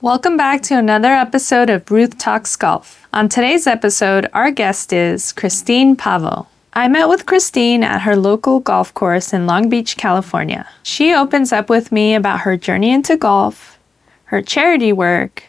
Welcome back to another episode of Ruth Talks Golf. On today's episode, our guest is Christine Pavo. I met with Christine at her local golf course in Long Beach, California. She opens up with me about her journey into golf, her charity work,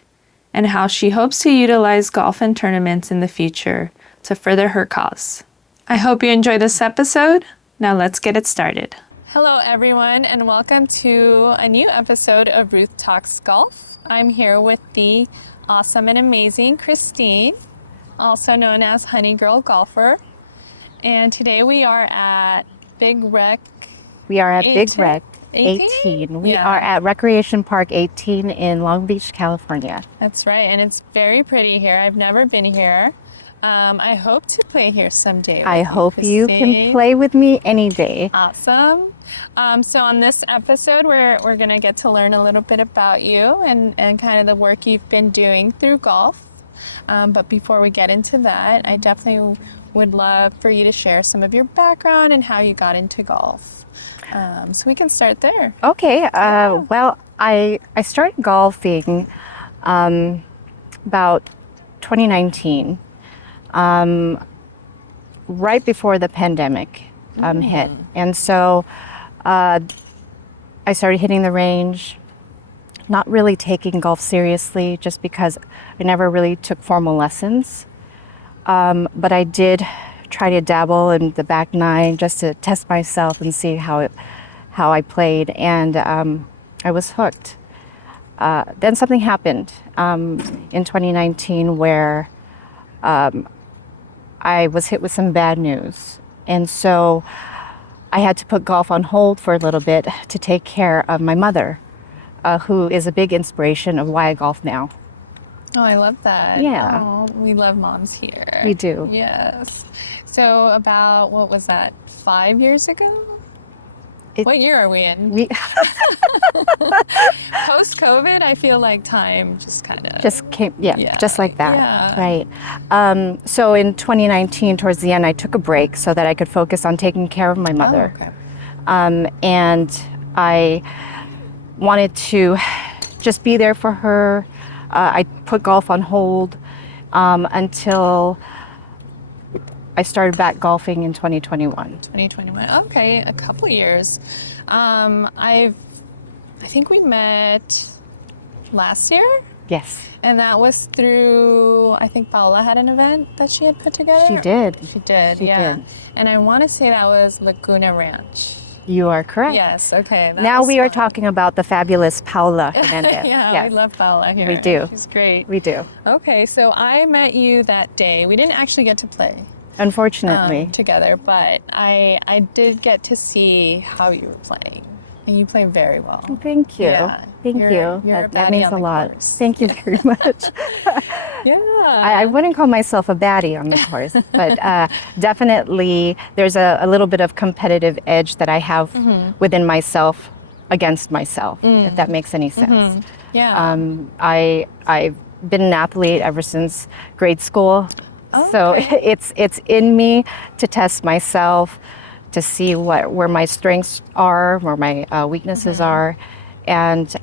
and how she hopes to utilize golf in tournaments in the future to further her cause. I hope you enjoy this episode. Now let's get it started. Hello everyone, and welcome to a new episode of Ruth Talks Golf. I'm here with the awesome and amazing Christine, also known as Honey Girl Golfer. And today we are at Big Rec. We are at Big Rec 18. We are at Recreation Park 18 in Long Beach, California. That's right, and it's very pretty here. I've never been here. I hope to play here someday. I hope you can play with me any day. Awesome. So on this episode, we're going to get to learn a little bit about you and kind of the work you've been doing through golf. But before we get into that, I definitely would love for you to share some of your background and how you got into golf. So we can start there. Okay. Well, I started golfing about 2019. Right before the pandemic hit. And so I started hitting the range, not really taking golf seriously just because I never really took formal lessons. But I did try to dabble in the back nine just to test myself and see how I played. And I was hooked. Then something happened in 2019 where I was hit with some bad news. And so I had to put golf on hold for a little bit to take care of my mother, who is a big inspiration of why I golf now. Oh, I love that. Yeah. Oh, we love moms here. We do. Yes. So about, what was that, 5 years ago? What year are we in? Post-COVID, I feel like time just kind of... Just came, just like that, yeah. Right. So in 2019, towards the end, I took a break so that I could focus on taking care of my mother. Oh, okay. And I wanted to just be there for her. I put golf on hold until I started back golfing in 2021. 2021. Okay, a couple years. I think we met last year. Yes. And that was through, I think Paola had an event that she had put together. She did. She did. She did. And I want to say that was Laguna Ranch. You are correct. Yes. Okay. Now we are talking about the fabulous Paola Hernandez. Yeah, yes. we love Paola here. We do. She's great. We do. Okay, so I met you that day. We didn't actually get to play. Unfortunately. Together, but I did get to see how you were playing, and you play very well. Thank you. Yeah, Thank you. You're That means a lot. Course. Thank you very much. Yeah. I wouldn't call myself a baddie on the course, but definitely there's a little bit of competitive edge that I have within myself against myself, if that makes any sense. Yeah. I've been an athlete ever since grade school. Oh, so okay. it's in me to test myself, to see where my strengths are, where my weaknesses are, and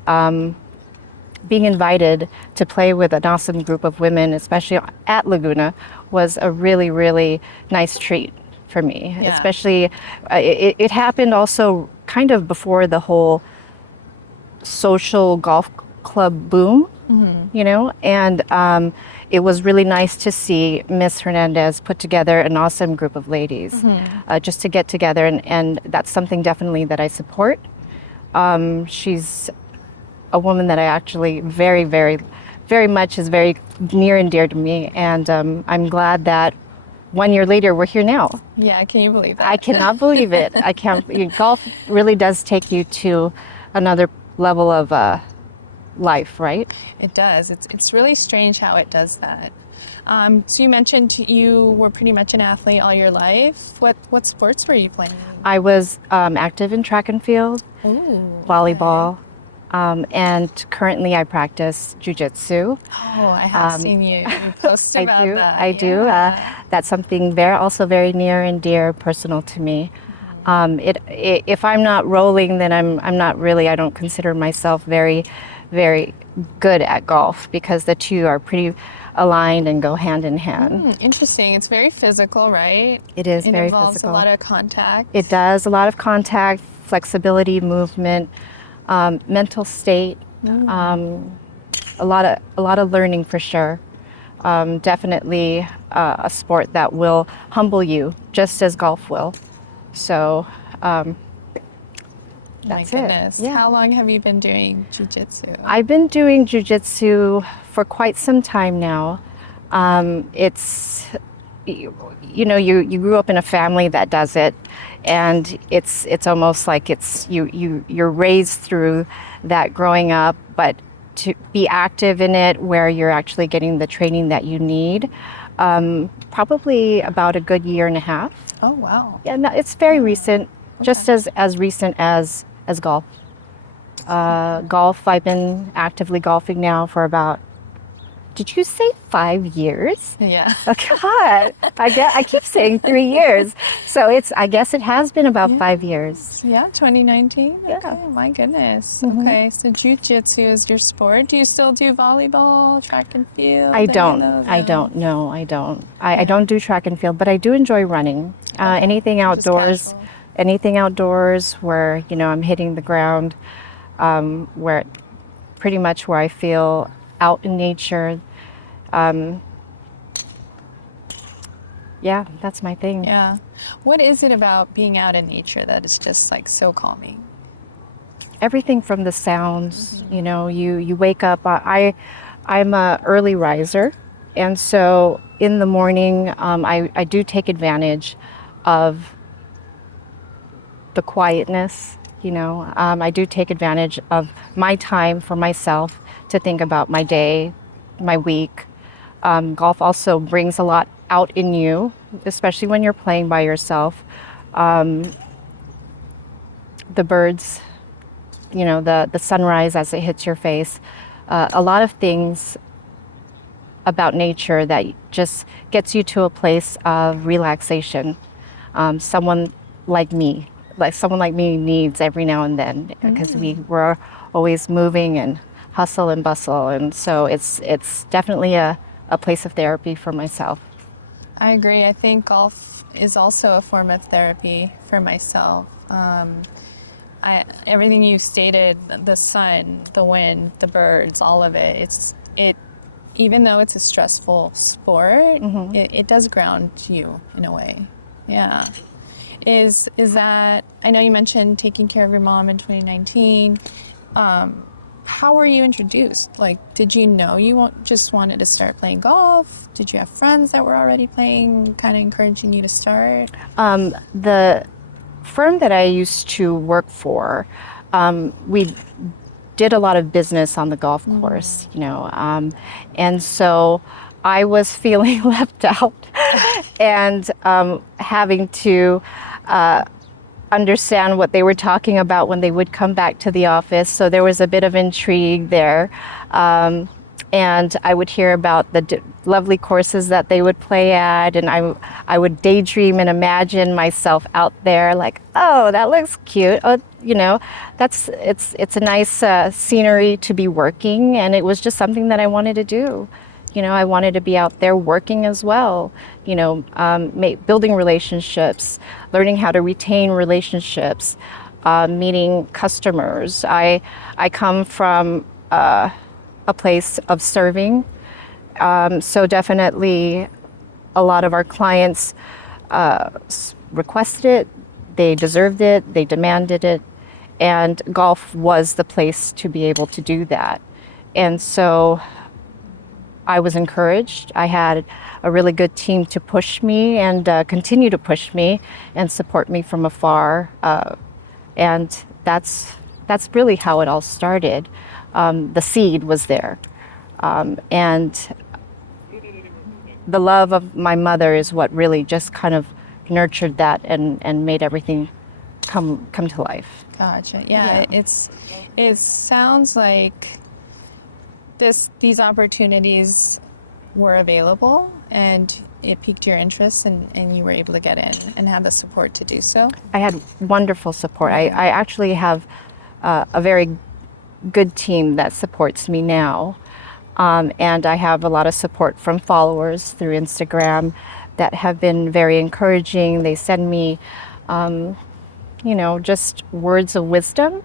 being invited to play with an awesome group of women, especially at Laguna, was a really, really nice treat for me. Yeah. Especially, it happened also kind of before the whole social golf club boom, you know, and it was really nice to see Miss Hernandez put together an awesome group of ladies just to get together, and that's something definitely that I support. She's a woman that I actually very, very, very much is very near and dear to me, and I'm glad that 1 year later we're here now. Yeah, can you believe that? I cannot believe it. I can't. Golf really does take you to another level of life, right? It does. It's really strange how it does that. So you mentioned you were pretty much an athlete all your life. What sports were you playing? I was active in track and field, volleyball, and currently I practice jiu-jitsu. Oh, I have seen you post about that. I do. That's something also very near and dear, personal to me. If I'm not rolling, then I'm not really. I don't consider myself very very good at golf because the two are pretty aligned and go hand in hand. Interesting. It's very physical, right? It is very involves physical. a lot of contact. It does a lot of contact, flexibility, movement, mental state, a lot of learning for sure. Definitely a sport that will humble you, just as golf will. So that's My it. goodness. Yeah. How long have you been doing jiu-jitsu? I've been doing jiu-jitsu for quite some time now. It's, you know, you grew up in a family that does it, and it's almost like you're raised through that growing up, but to be active in it where you're actually getting the training that you need, probably about a good year and a half. Oh, wow. Yeah, no, it's very recent, just as recent as golf. Golf, I've been actively golfing now for about, did you say 5 years? Yeah. Oh, God, I keep saying 3 years. So I guess it has been about 5 years. Yeah, 2019? Yeah. Okay, my goodness. Okay, so jiu-jitsu is your sport. Do you still do volleyball, track and field? I any of don't, those? I don't, no, I don't. I don't do track and field, but I do enjoy running. Anything Just outdoors, casual. anything outdoors where, you know, I'm hitting the ground, where pretty much where I feel out in nature. Yeah, that's my thing. Yeah. What is it about being out in nature that is just like so calming? Everything from the sounds, you know, you wake up. I'm a early riser, and so in the morning, I do take advantage of the quietness. You know, I do take advantage of my time for myself to think about my day, my week. Golf also brings a lot out in you, especially when you're playing by yourself. The birds, you know, the sunrise as it hits your face, a lot of things about nature that just gets you to a place of relaxation. Someone like me needs every now and then because we're always moving and hustle and bustle, and so it's definitely a place of therapy for myself. I agree. I think golf is also a form of therapy for myself. Everything you stated, the sun, the wind, the birds, all of it, even though it's a stressful sport, it does ground you in a way. Yeah. Is that, I know you mentioned taking care of your mom in 2019. How were you introduced? Like, did you know you just wanted to start playing golf? Did you have friends that were already playing, kind of encouraging you to start? The firm that I used to work for, we did a lot of business on the golf course, you know, and so I was feeling left out and having to understand what they were talking about when they would come back to the office. So there was a bit of intrigue there. And I would hear about the lovely courses that they would play at, and I would daydream and imagine myself out there like, oh, that looks cute. Oh, you know, it's a nice scenery to be working, and it was just something that I wanted to do. You know, I wanted to be out there working as well, you know, building relationships, learning how to retain relationships, meeting customers. I come from a place of serving, so definitely a lot of our clients requested it, they deserved it, they demanded it, and golf was the place to be able to do that. And so I was encouraged. I had a really good team to push me and continue to push me and support me from afar. And that's really how it all started. The seed was there. And the love of my mother is what really just kind of nurtured that and made everything come to life. Gotcha. Yeah. It sounds like these opportunities were available and it piqued your interest and you were able to get in and have the support to do so. I had wonderful support. I actually have a very good team that supports me now. And I have a lot of support from followers through Instagram that have been very encouraging. They send me, just words of wisdom,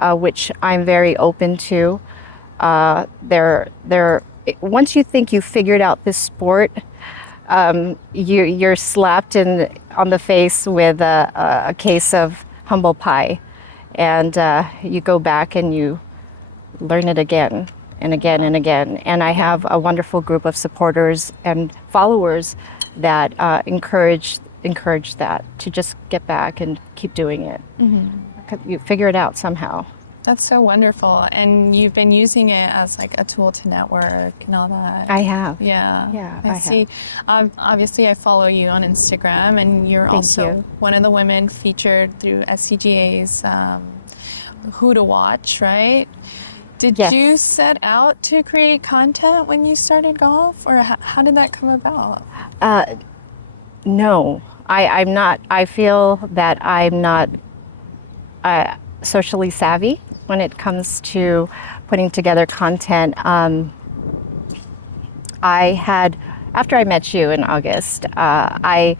which I'm very open to. They're once you think you've figured out this sport, you're slapped on the face with a case of humble pie, and you go back and you learn it again and again and again. And I have a wonderful group of supporters and followers that encourage that to just get back and keep doing it. You figure it out somehow. That's so wonderful. And you've been using it as like a tool to network and all that. I have. Yeah. I see. Obviously, I follow you on Instagram, and you're also one of the women featured through SCGA's Who to Watch, right? Did you set out to create content when you started golf, or how did that come about? No, I'm not. I feel that I'm not socially savvy when it comes to putting together content. After I met you in August, I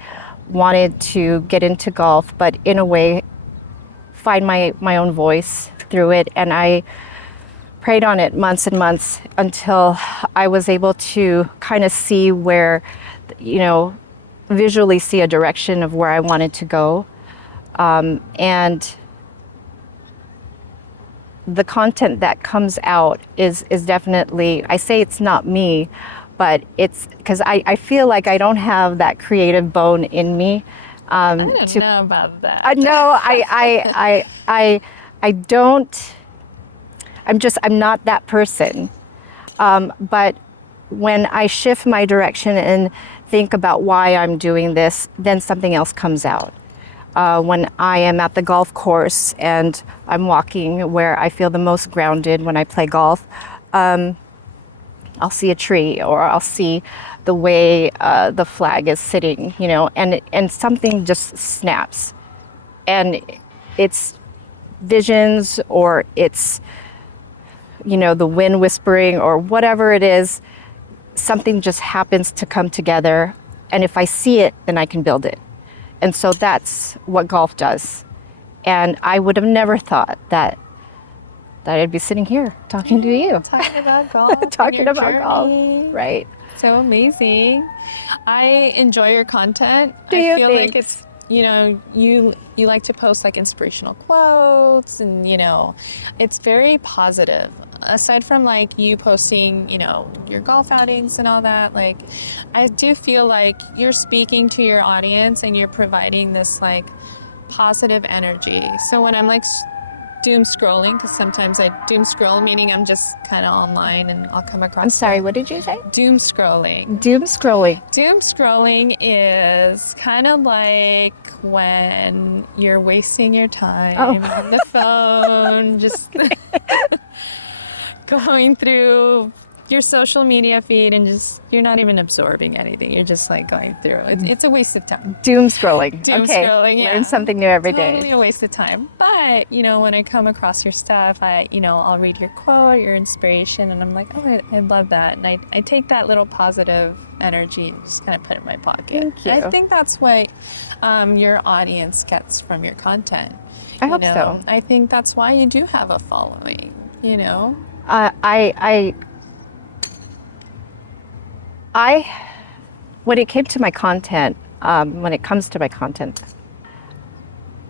wanted to get into golf, but in a way, find my own voice through it. And I prayed on it months and months until I was able to kind of see where, visually see a direction of where I wanted to go. And the content that comes out is definitely, I say it's not me, but it's because I feel like I don't have that creative bone in me. I don't know about that. No, I don't. I'm not that person. But when I shift my direction and think about why I'm doing this, then something else comes out. When I am at the golf course and I'm walking where I feel the most grounded when I play golf, I'll see a tree, or I'll see the way the flag is sitting, and something just snaps. And it's visions, or it's, the wind whispering, or whatever it is, something just happens to come together. And if I see it, then I can build it. And so that's what golf does. And I would have never thought that I'd be sitting here talking to you. Talking about golf. Talking about golf, right. So amazing. I enjoy your content. Do you? I feel like it's, you like to post like inspirational quotes, and, it's very positive. Aside from like you posting, your golf outings and all that, like I do feel like you're speaking to your audience and you're providing this like positive energy. So when I'm like doom scrolling, because sometimes I doom scroll, meaning I'm just kind of online and I'll come across. I'm sorry, what did you say? Doom scrolling. Doom scrolling. Doom scrolling is kind of like when you're wasting your time on the phone, just going through your social media feed, and just you're not even absorbing anything. You're just like going through. It's a waste of time. Doom scrolling. Doom scrolling. Yeah. Learn something new every day. Totally a waste of time. But when I come across your stuff, I'll read your quote, your inspiration, and I'm like, oh, I love that, and I take that little positive energy and just kind of put it in my pocket. Thank you. And I think that's what your audience gets from your content. I hope so. I think that's why you do have a following. When it comes to my content,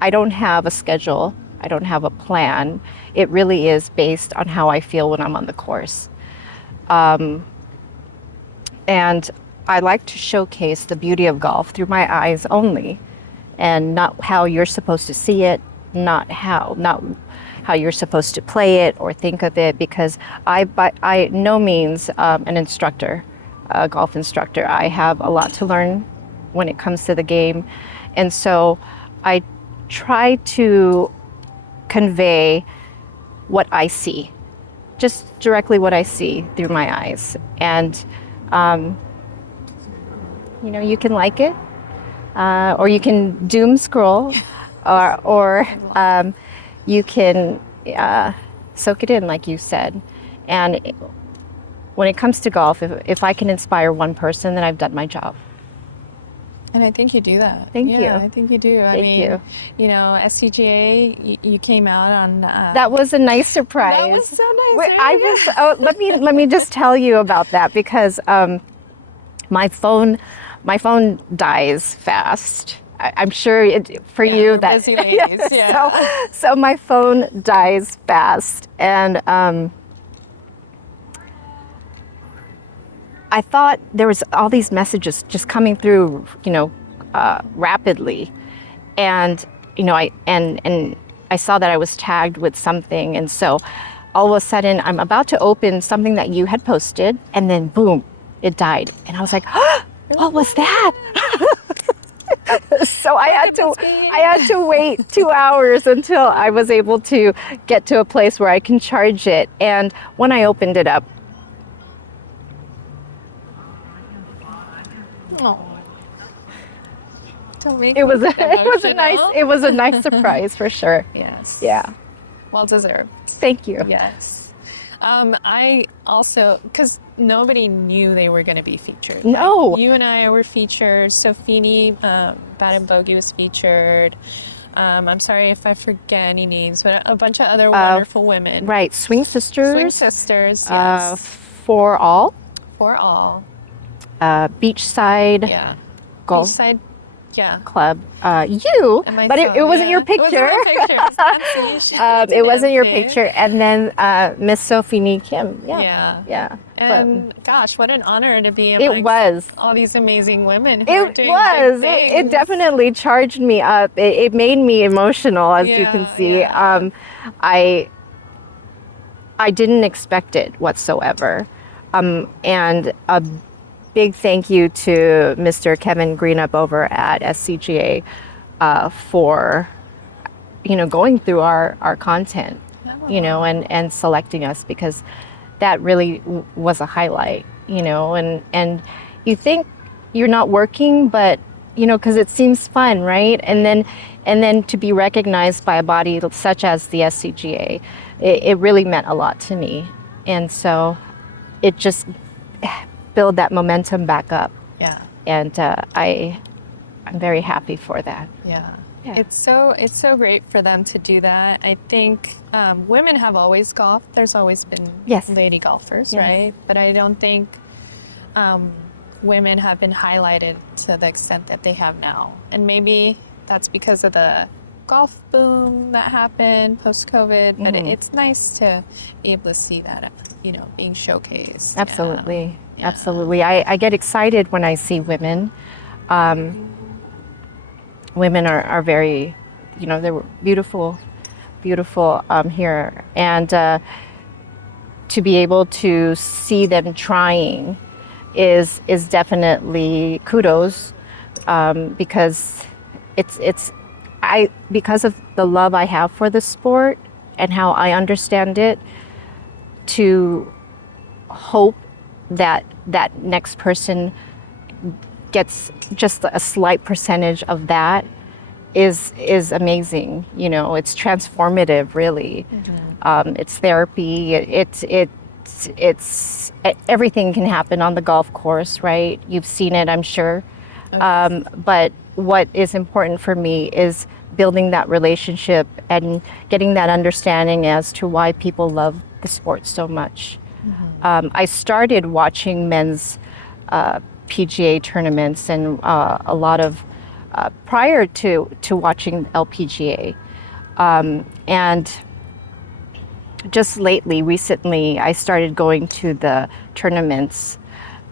I don't have a schedule. I don't have a plan. It really is based on how I feel when I'm on the course. And I like to showcase the beauty of golf through my eyes only, and not how you're supposed to see it, not how you're supposed to play it or think of it, because I no means an instructor, a golf instructor. I have a lot to learn when it comes to the game. And so I try to convey what I see, just directly what I see through my eyes. And, you can like it, or you can doom scroll, or you can soak it in, like you said. And when it comes to golf, if I can inspire one person, then I've done my job. And I think you do that. Thank Yeah, you. I think you do. I Thank mean, you. you know, SCGA, you came out on. That was a nice surprise. That was so nice. Wait, I was. Oh, let me just tell you about that, because my phone dies fast. I'm sure for Yeah, you we're that busy ladies. Yeah. so my phone dies fast, and I thought there was all these messages just coming through, rapidly, and I saw that I was tagged with something, and so all of a sudden I'm about to open something that you had posted, and then boom, it died, and I was like, oh, what was that? So I had to wait 2 hours until I was able to get to a place where I can charge it, and when I opened it up, Oh. Don't make it was me a nice surprise for sure. Yes. Yeah. Well deserved. Thank you. Yes. I also, because nobody knew they were going to be featured. No. Like, you and I were featured. Sophini, Bad and Bogey was featured. I'm sorry if I forget any names, but a bunch of other wonderful women. Right. Swing Sisters. Swing Sisters, yes. For All. For All. Beachside. Yeah. Golf Beachside, yeah. Club. You, And but it wasn't your It wasn't picture. my picture. It was Nancy. It wasn't your Nancy. picture. And then Miss Sophie Kim. Yeah. Yeah. Yeah. And gosh, what an honor to be It amongst was. all these amazing women who are It doing was. big It things. definitely charged me up. It made me emotional, as you can Yeah, see. yeah. I didn't expect it whatsoever. And a big thank you to Mr. Kevin Greenup over at SCGA for, going through our content, and selecting us, because that really was a highlight, and you think you're not working, but, because it seems fun, right? And then to be recognized by a body such as the SCGA, it really meant a lot to me. And so it just build that momentum back up. Yeah. And I'm very happy for that. Yeah. Yeah. It's so great for them to do that. I think women have always golfed. There's always been Yes. lady golfers, Yes. right? But I don't think women have been highlighted to the extent that they have now. And maybe that's because of the golf boom that happened post-COVID. But it's nice to be able to see that, being showcased. Absolutely. Yeah. Absolutely. I get excited when I see women. Women are very, they're beautiful here. And to be able to see them trying is definitely kudos, because because of the love I have for the sport and how I understand it, to hope that next person gets just a slight percentage of that is amazing. It's transformative, really. It's therapy. It's everything can happen on the golf course, right? You've seen it, I'm sure. But what is important for me is building that relationship and getting that understanding as to why people love the sport so much. I started watching men's PGA tournaments and a lot of prior to watching LPGA, and just recently, I started going to the tournaments,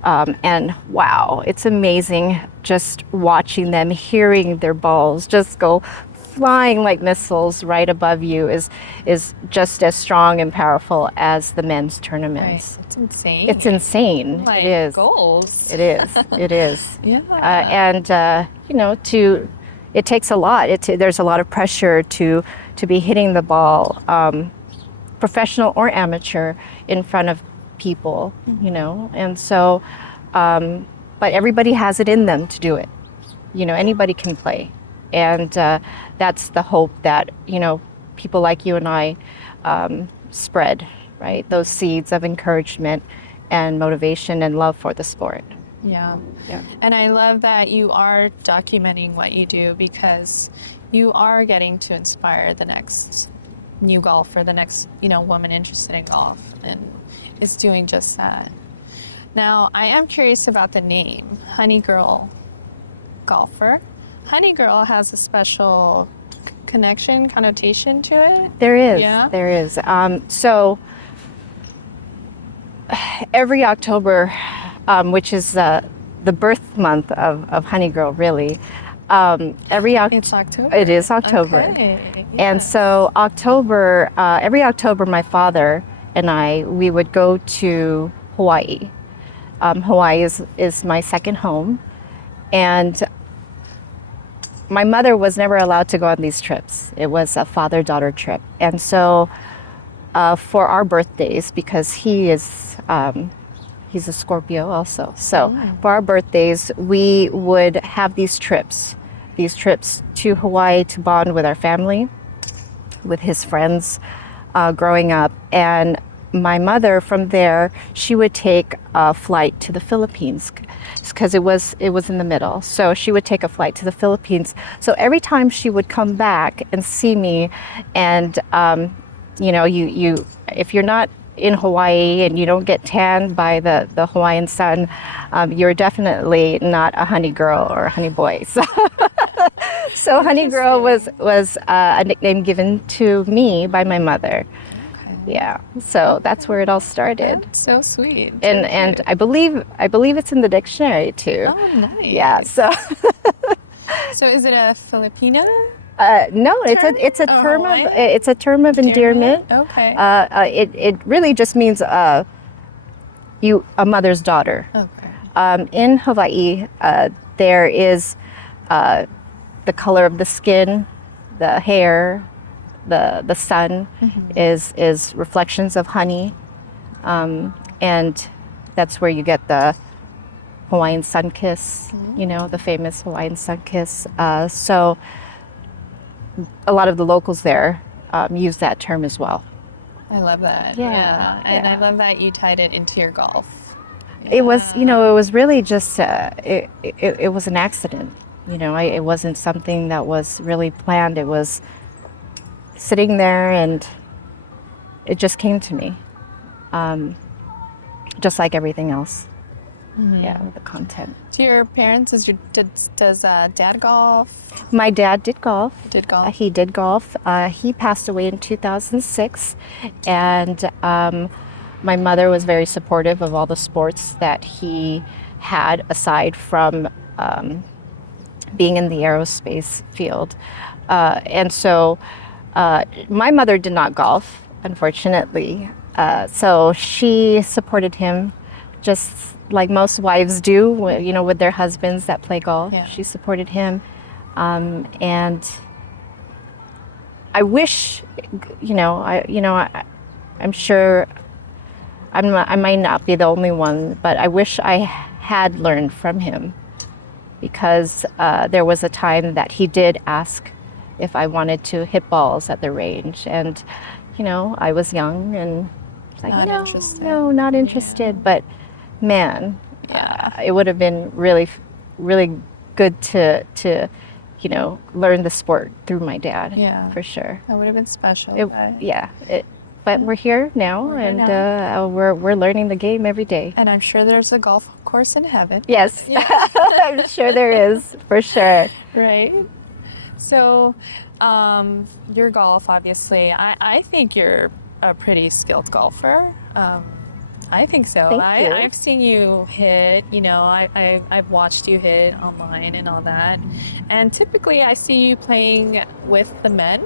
and wow, it's amazing just watching them, hearing their balls just go flying like missiles right above you is just as strong and powerful as the men's tournaments. Right. It's insane. It's insane. Like it is. goals. It is. It is. Yeah. It takes a lot. There's a lot of pressure to be hitting the ball, professional or amateur, in front of people, and so, but everybody has it in them to do it. Anybody can play. And that's the hope that, people like you and I spread, right? Those seeds of encouragement and motivation and love for the sport. Yeah. Yeah. And I love that you are documenting what you do, because you are getting to inspire the next new golfer, the next, woman interested in golf, and is doing just that. Now, I am curious about the name, Honey Girl Golfer. Honey Girl has a special connotation to it. There is. Yeah. There is. So every October, which is the birth month of Honey Girl, really. It's October. It is October. Okay. And so every October, my father and we would go to Hawaii. Hawaii is my second home. And my mother was never allowed to go on these trips. It was a father-daughter trip. And so for our birthdays, because he's a Scorpio also. So for our birthdays, we would have these trips to Hawaii to bond with our family, with his friends growing up. And my mother, from there, she would take a flight to the Philippines, because it was in the middle. So she would take a flight to the Philippines. So every time she would come back and see me, and you if you're not in Hawaii and you don't get tanned by the Hawaiian sun, you're definitely not a honey girl or a honey boy. So Honey Girl was a nickname given to me by my mother. Yeah, so that's where it all started. That's so sweet. And I believe it's in the dictionary too. Oh, nice. Yeah. So. So is it a Filipino? No, it's a term of endearment. Okay. It really just means a mother's daughter. Okay. In Hawaii, there is the color of the skin, the hair, the sun is reflections of honey, and that's where you get the Hawaiian sun kiss. The famous Hawaiian sun kiss. So a lot of the locals there use that term as well. I love that. Yeah. And I love that you tied it into your golf. It was, it was really just it was an accident. It wasn't something that was really planned. It was sitting there, and it just came to me, just like everything else. Yeah, the content. Do your parents, does dad golf? My dad did golf. He did golf? He passed away in 2006, and my mother was very supportive of all the sports that he had, aside from being in the aerospace field. And so my mother did not golf, unfortunately. So she supported him just like most wives do, with their husbands that play golf. Yeah. She supported him. And I wish, I'm sure I might not be the only one, but I wish I had learned from him, because there was a time that he did ask if I wanted to hit balls at the range, and I was young and like, Not interested. No, not interested. But man, it would have been really, really good to learn the sport through my dad. Yeah. For sure. That would have been special. But we're here now, we're learning the game every day. And I'm sure there's a golf course in heaven. Yes, I'm sure there is, for sure. Right. So, your golf, obviously, I think you're a pretty skilled golfer. I think so. Thank you. I've seen you hit, I've watched you hit online and all that. And typically I see you playing with the men.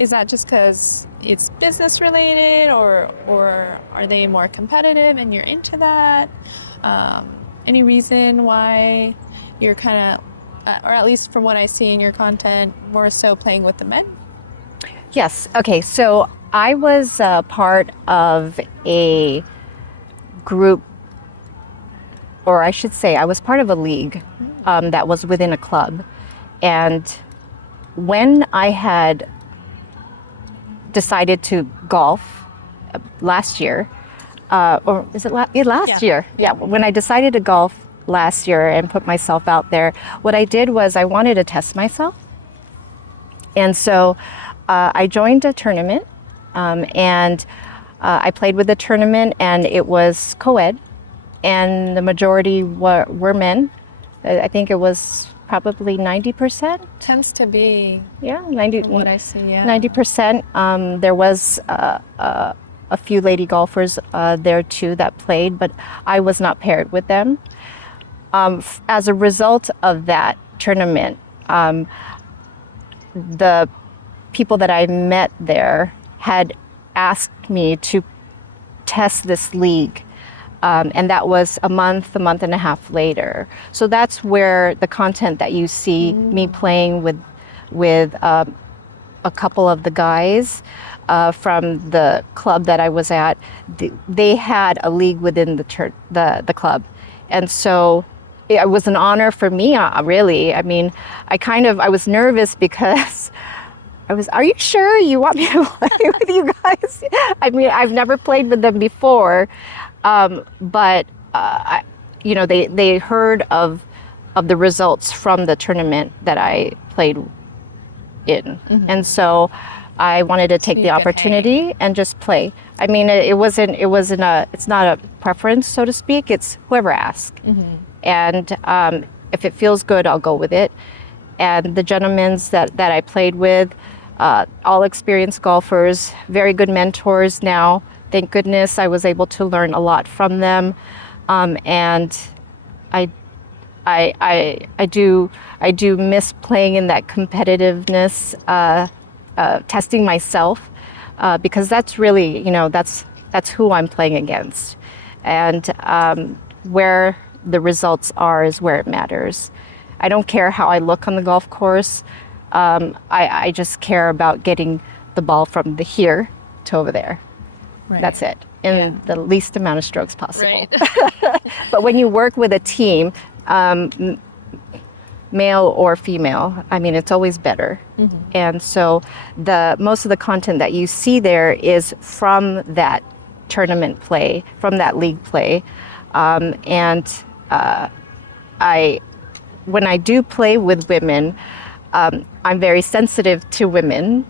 Is that just because it's business related, or are they more competitive and you're into that? Any reason why you're kind of, or at least from what I see in your content, more so playing with the men? Yes. Okay. So I was part of a group, or I should say I was part of a league that was within a club. And when I had decided to golf last year, or is it last Yeah. year? Yeah, when I decided to golf last year and put myself out there, what I did was I wanted to test myself. And so I joined a tournament, and I played with the tournament, and it was co-ed, and the majority were men. I think it was probably 90%. Tends to be, Yeah, 90. from what I see, yeah. 90%. There was a few lady golfers there too that played, but I was not paired with them. As a result of that tournament, the people that I met there had asked me to test this league. And that was a month and a half later. So that's where the content that you see me playing with a couple of the guys from the club that I was at, they had a league within the club. And so it was an honor for me, really. I mean, I was nervous because are you sure you want me to play with you guys? I mean, I've never played with them before, but they heard of the results from the tournament that I played in, and so I wanted to take the opportunity and just play. I mean, it's not a preference, so to speak. It's whoever asks, and if it feels good, I'll go with it. And the gentlemen that I played with, all experienced golfers, very good mentors now. Thank goodness I was able to learn a lot from them, and I do miss playing in that competitiveness, testing myself, because that's really, that's who I'm playing against, and where the results are is where it matters. I don't care how I look on the golf course. I just care about getting the ball from here to over there. Right. That's it, in the least amount of strokes possible. Right. But when you work with a team, male or female, I mean, it's always better. And so most of the content that you see there is from that tournament play, from that league play. When I do play with women, I'm very sensitive to women,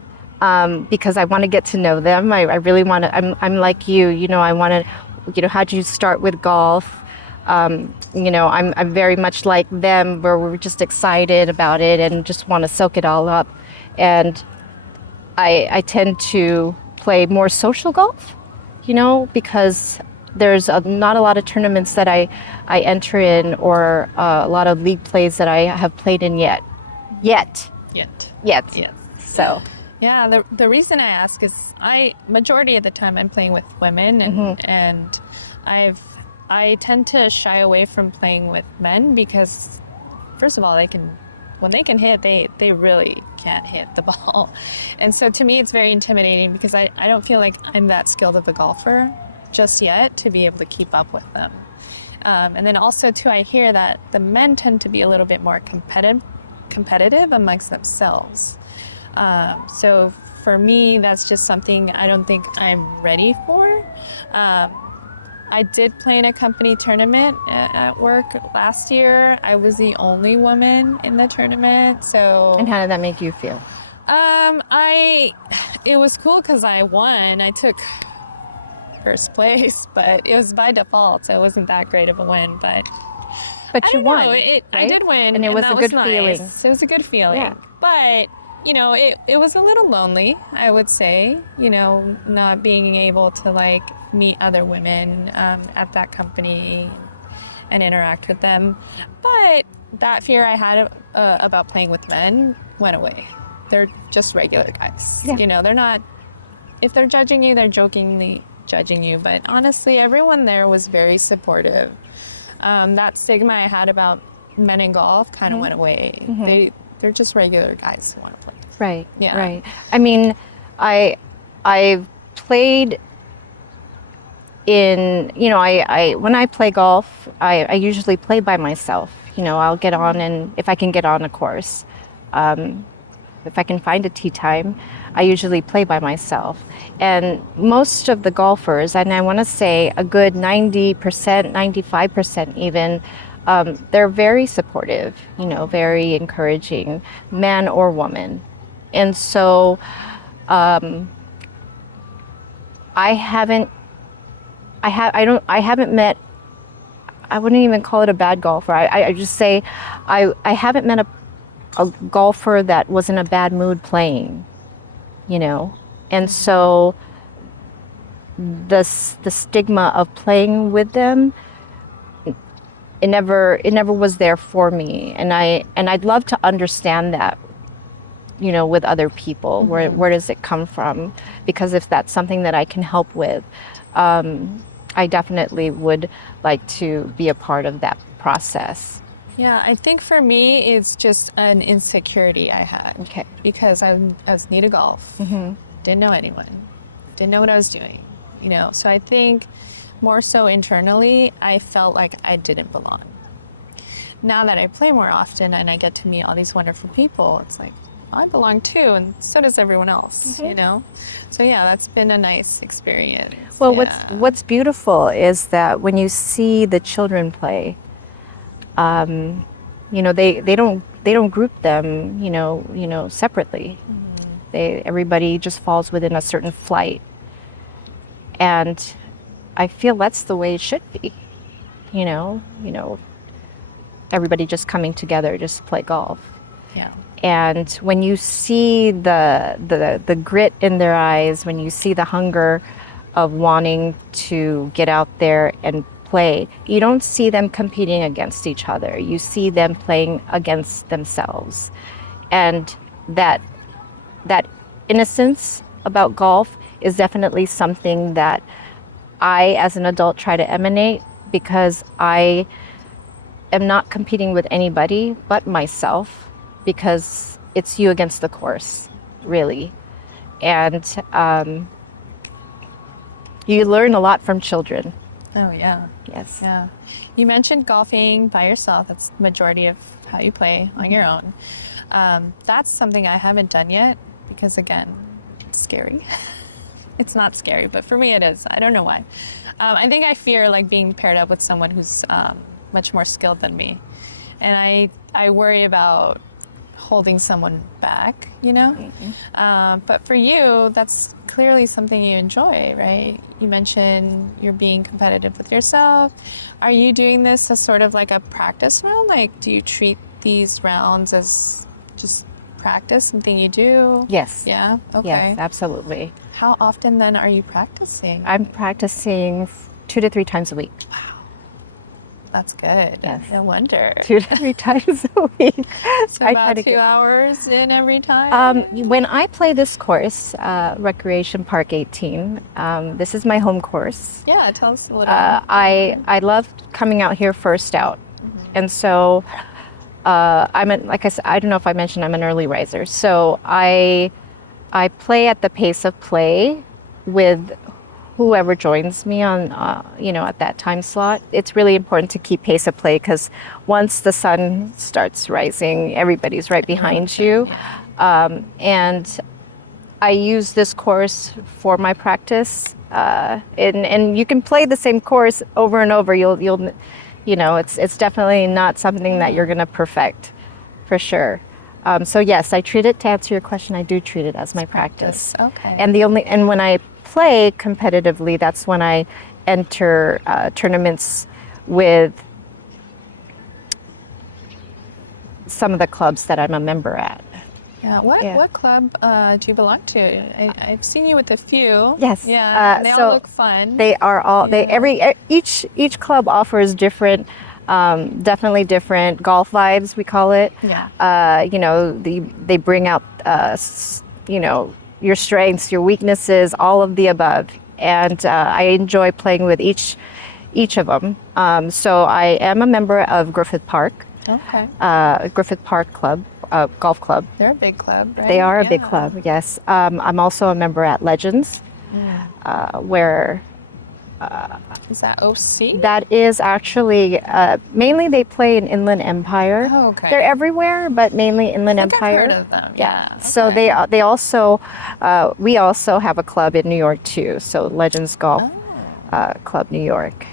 because I want to get to know them. I really want to. I'm like you. I want to. How do you start with golf? I'm very much like them, where we're just excited about it and just want to soak it all up. And I tend to play more social golf, because there's not a lot of tournaments that I enter in, or a lot of league plays that I have played in yet. So. Yeah, the reason I ask is majority of the time I'm playing with women, and I tend to shy away from playing with men because, first of all, when they can hit, they really can't hit the ball. And so to me, it's very intimidating because I don't feel like I'm that skilled of a golfer just yet to be able to keep up with them. And then also too, I hear that the men tend to be a little bit more competitive amongst themselves. So for me, that's just something I don't think I'm ready for. I did play in a company tournament at work last year. I was the only woman in the tournament. So. And how did that make you feel? It was cool because I won. I took first place, but it was by default, so it wasn't that great of a win. But you won. Right? I did win, and it was a good feeling. It was a good feeling. Yeah. But it was a little lonely, I would say. Not being able to meet other women at that company and interact with them. But that fear I had about playing with men went away. They're just regular guys. Yeah. They're not. If they're judging you, they're jokingly judging you. But honestly, everyone there was very supportive. That stigma I had about men in golf kind of went away. They're just regular guys who want to play. Right. Yeah. Right. I mean, I've played in, when I play golf, I usually play by myself. I'll get on, and if I can get on a course. if I can find a tee time, I usually play by myself. And most of the golfers, and I want to say a good 90%, 95% even, they're very supportive, very encouraging, man or woman. And so I haven't, I haven't met, I wouldn't even call it a bad golfer. I just say I haven't met a golfer that was in a bad mood playing, And so the stigma of playing with them, it never was there for me. And I'd love to understand that, with other people. Where does it come from? Because if that's something that I can help with, I definitely would like to be a part of that process. Yeah, I think for me, it's just an insecurity I had. Okay. Because I was new to golf, didn't know anyone, didn't know what I was doing, So I think more so internally, I felt like I didn't belong. Now that I play more often and I get to meet all these wonderful people, it's like, I belong too, and so does everyone else, So yeah, that's been a nice experience. Well, what's beautiful is that when you see the children play, they don't group them, separately. Everybody just falls within a certain flight, and I feel that's the way it should be. Everybody just coming together just to play golf. Yeah. And when you see the grit in their eyes, when you see the hunger of wanting to get out there and play, you don't see them competing against each other. You see them playing against themselves. And that innocence about golf is definitely something that I, as an adult, try to emanate, because I am not competing with anybody but myself, because it's you against the course, really. And you learn a lot from children. Oh, yeah. Yes. Yeah. You mentioned golfing by yourself. That's the majority of how you play on your own. That's something I haven't done yet because, again, it's scary. It's not scary, but for me it is. I don't know why. I think I fear being paired up with someone who's much more skilled than me. And I worry about holding someone back, But for you, that's clearly something you enjoy, right? You mentioned you're being competitive with yourself. Are you doing this as sort of like a practice round? Do you treat these rounds as just practice, something you do? Yes. Yeah? Okay. Yes, absolutely. How often then are you practicing? I'm practicing 2 to 3 times a week. Wow. That's good. Yes. No wonder. 2 to 3 times a week. So about 2 hours in every time? When I play this course, Recreation Park 18, this is my home course. Yeah, tell us a little. I love coming out here first out. And so like I said, I don't know if I mentioned I'm an early riser. So I play at the pace of play with whoever joins me on, at that time slot. It's really important to keep pace of play, because once the sun starts rising, everybody's right behind you. And I use this course for my practice. And you can play the same course over and over. It's definitely not something that you're going to perfect, for sure. So yes, I treat it, to answer your question, I do treat it as my practice. Okay. And when I play competitively, that's when I enter tournaments with some of the clubs that I'm a member at. Yeah. What club do you belong to? I've seen you with a few. Yes. Yeah. And they all look fun. They are all. Yeah. Each club offers different. Definitely different golf vibes, we call it. Yeah. They bring out, your strengths, your weaknesses, all of the above. And I enjoy playing with each of them. So I am a member of Griffith Park. Okay. Griffith Park Club, Golf Club. They're a big club, right? They are a big club, yes. I'm also a member at Legends, where Is that OC? That is actually mainly they play in Inland Empire. Oh, okay. They're everywhere, but mainly Inland I think Empire. I've heard of them. Yeah. So okay. they also we also have a club in New York too. So Legends Golf Club New York.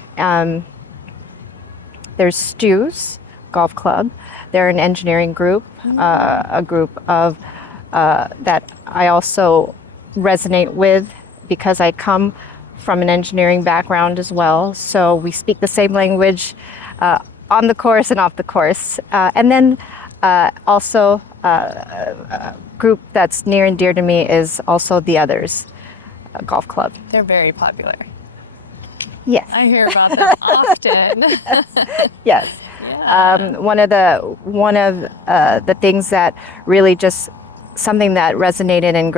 There's Stu's Golf Club. They're an engineering group, a group of that I also resonate with because I come from an engineering background as well. So we speak the same language on the course and off the course. And then also a group that's near and dear to me is also the Others Golf Club. They're very popular. Yes. I hear about them often. Yes. Yeah. One of the things that really just something that resonated and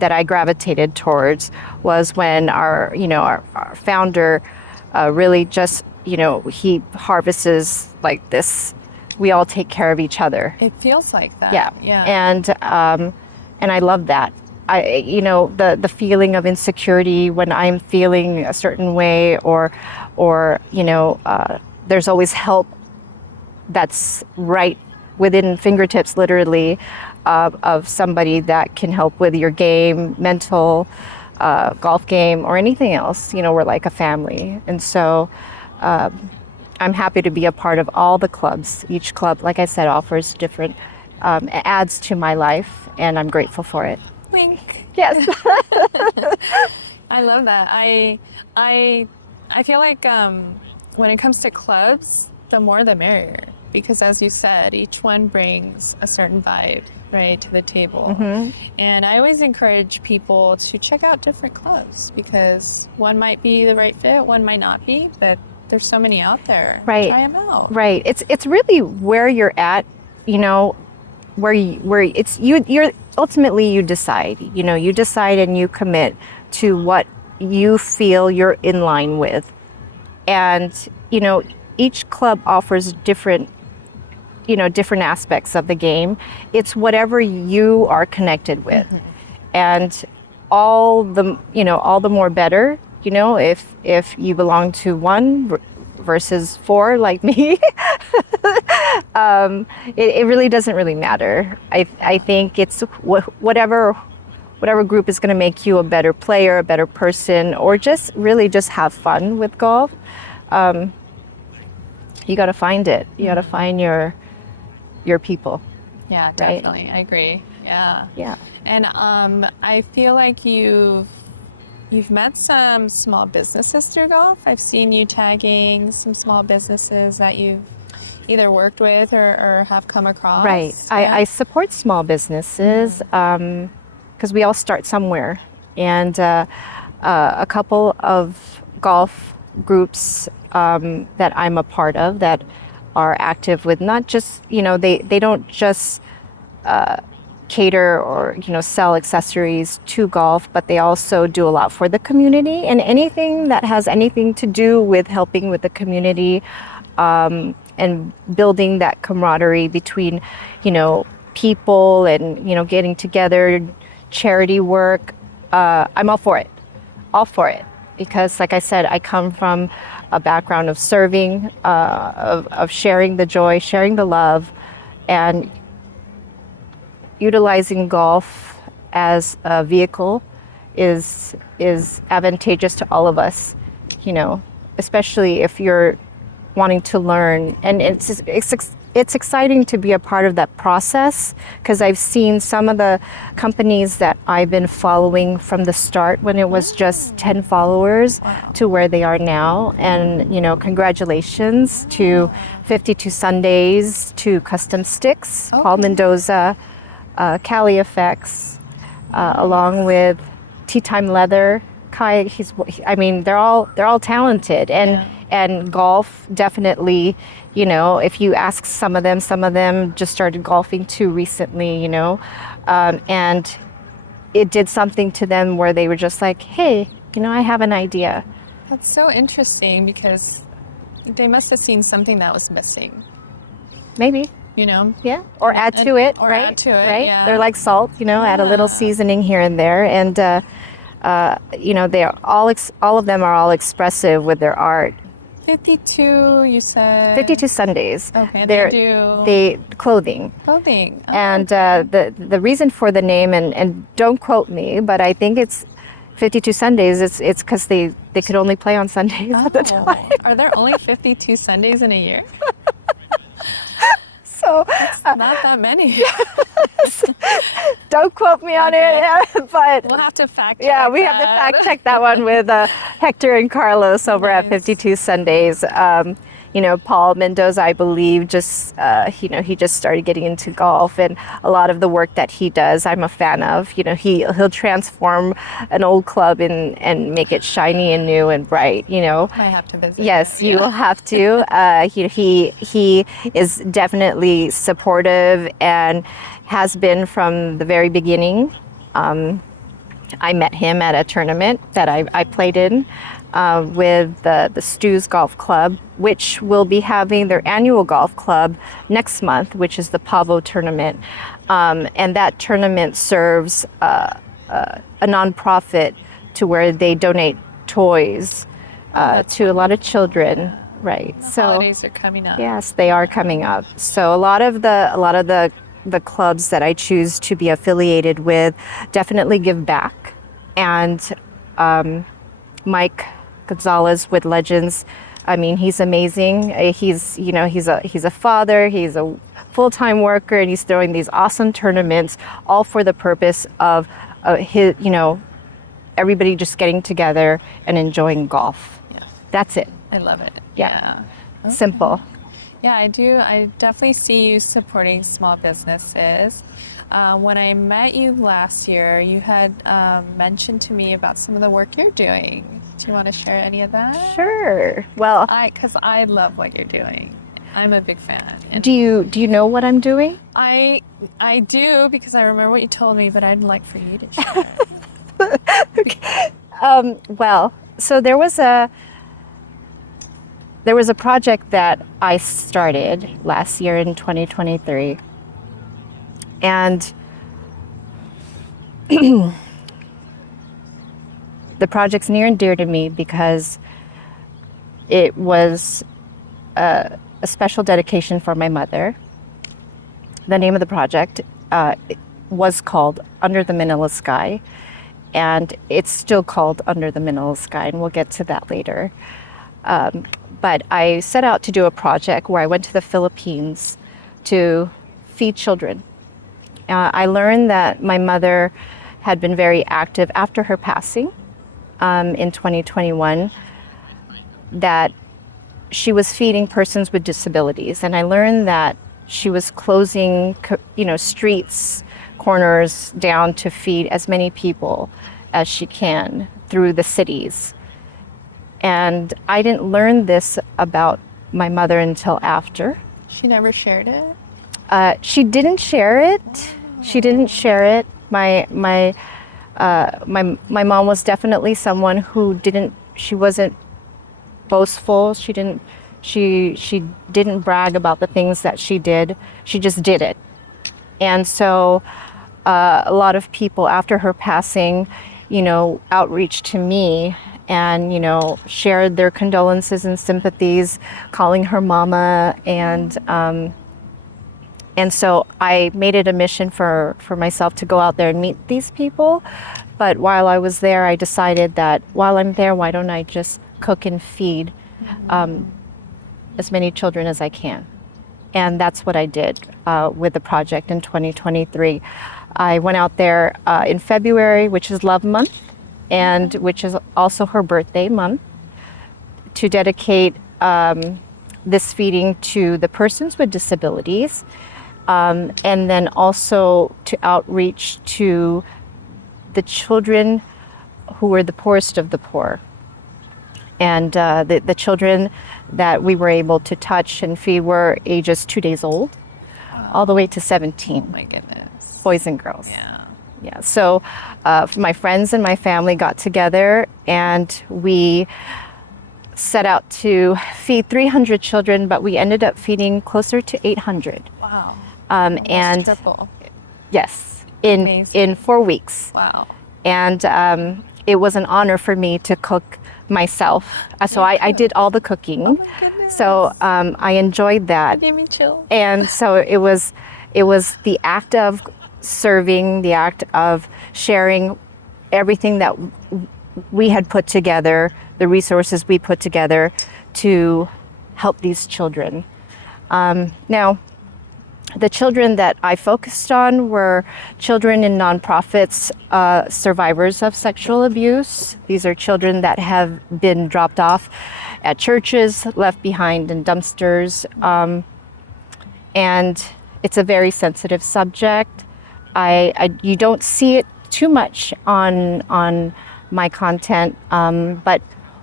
that I gravitated towards was when our founder really just he harvests like this. We all take care of each other. It feels like that. Yeah. And I love that. The feeling of insecurity when I'm feeling a certain way, or there's always help that's right within fingertips, literally, of somebody that can help with your game, mental, golf game, or anything else. We're like a family, and so I'm happy to be a part of all the clubs. Each club, like I said, offers different, adds to my life, and I'm grateful for it. Wink. Yes. I love that. I feel like when it comes to clubs, the more the merrier, because as you said, each one brings a certain vibe, right, to the table. Mm-hmm. And I always encourage people to check out different clubs because one might be the right fit, one might not be, but there's so many out there. Right. Try them out. Right. It's really where you're at, where you're ultimately you decide. You decide and you commit to what you feel you're in line with. And each club offers different aspects of the game. It's whatever you are connected with. Mm-hmm. And all the more better, if you belong to one versus four like me. It really doesn't really matter. I think it's whatever group is going to make you a better player, a better person, or just really just have fun with golf. You got to find it. You got to find your people. Yeah, definitely. Right? I agree. Yeah. Yeah. And I feel like you've met some small businesses through golf. I've seen you tagging some small businesses that you've either worked with or have come across. Right. Yeah. I support small businesses because we all start somewhere. And a couple of golf groups that I'm a part of that are active with not just, they don't just cater or sell accessories to golf, but they also do a lot for the community, and anything that has anything to do with helping with the community and building that camaraderie between people and getting together, charity work. I'm all for it because, like I said, I come from a background of serving, of sharing the joy, sharing the love, and utilizing golf as a vehicle is advantageous to all of us, especially if you're wanting to learn. And it's exciting to be a part of that process because I've seen some of the companies that I've been following from the start when it was just 10 followers to where they are now. And, congratulations to 52 Sundays, to Custom Sticks, Paul Mendoza, Cali Effects, along with Tea Time Leather. Kai, they're all talented, and golf definitely. If you ask some of them just started golfing too recently. And it did something to them where they were just like, hey, I have an idea. That's so interesting because they must have seen something that was missing. Maybe. Yeah, or add to it, or right? Add to it, right? Yeah. They're like salt, add a little seasoning here and there, and they are all of them are all expressive with their art. 52, you said? 52 Sundays. Okay, they clothing. Clothing. Oh. And the reason for the name, and don't quote me, but I think it's 52 Sundays. It's because they could only play on Sundays at the time. Are there only 52 Sundays in a year? So Not that many. don't quote me on it, but We'll have to fact check. yeah, we have to fact check that one with Hector and Carlos over at 52 Sundays. Paul Mendoza, I believe, just he just started getting into golf, and a lot of the work that he does, I'm a fan of. He'll transform an old club and make it shiny and new and bright. I have to visit. Yes, you will have to. He is definitely supportive and has been from the very beginning. I met him at a tournament that I played in with the Stews Golf Club, which will be having their annual golf club next month, which is the Pavo tournament. And that tournament serves a nonprofit to where they donate toys to a lot of children. Right. The holidays are coming up. Yes, they are coming up. So a lot of the clubs that I choose to be affiliated with definitely give back. And Mike Gonzalez with Legends, I mean, he's amazing. He's a father, he's a full-time worker, and he's throwing these awesome tournaments all for the purpose of everybody just getting together and enjoying golf. Yeah. That's it. I love it. Yeah. Okay. Simple. Yeah, I do. I definitely see you supporting small businesses. When I met you last year, you had mentioned to me about some of the work you're doing. Do you want to share any of that? Sure. Well, Because I love what you're doing. I'm a big fan. do you know what I'm doing? I do, because I remember what you told me, but I'd like for you to share. Well, so there was a project that I started last year in 2023. And the project's near and dear to me because it was a special dedication for my mother. The name of the project was called Under the Manila Sky, and it's still called Under the Manila Sky, and we'll get to that later. But I set out to do a project where I went to the Philippines to feed children. I learned that my mother had been very active after her passing in 2021, that she was feeding persons with disabilities. And I learned that she was closing, streets, corners down to feed as many people as she can through the cities. And I didn't learn this about my mother until after. She never shared it? She didn't share it. She didn't share it. My mom was definitely someone who she wasn't boastful. She didn't brag about the things that she did. She just did it. And so a lot of people after her passing, outreach to me and, shared their condolences and sympathies, calling her mama. And so I made it a mission for myself to go out there and meet these people. But while I was there, I decided that while I'm there, why don't I just cook and feed as many children as I can? And that's what I did with the project in 2023. I went out there in February, which is Love Month, and which is also her birthday month, to dedicate this feeding to the persons with disabilities, and then also to outreach to the children who were the poorest of the poor. And the children that we were able to touch and feed were ages 2 days old, all the way to 17. Oh my goodness. Boys and girls. Yeah. So my friends and my family got together and we set out to feed 300 children, but we ended up feeding closer to 800. Wow. And triple. yes, in 4 weeks. Wow. And it was an honor for me to cook myself. So I did all the cooking. Oh my goodness. So I enjoyed that. It gave me chills. And so it was the act of serving, the act of sharing everything that we had put together, the resources we put together to help these children. Now, the children that I focused on were children in nonprofits, survivors of sexual abuse. These are children that have been dropped off at churches, left behind in dumpsters. And it's a very sensitive subject. You don't see it too much on my content, but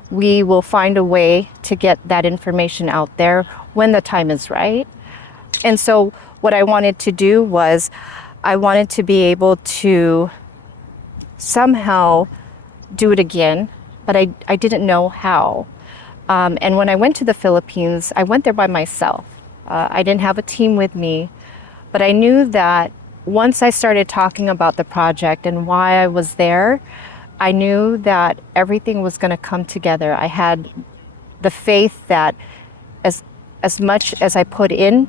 we will find a way to get that information out there when the time is right. And so what I wanted to do was I wanted to be able to somehow do it again, but I didn't know how. And when I went to the Philippines, I went there by myself. I didn't have a team with me, but I knew that once I started talking about the project and why I was there, I knew that everything was going to come together. I had the faith that as much as I put in,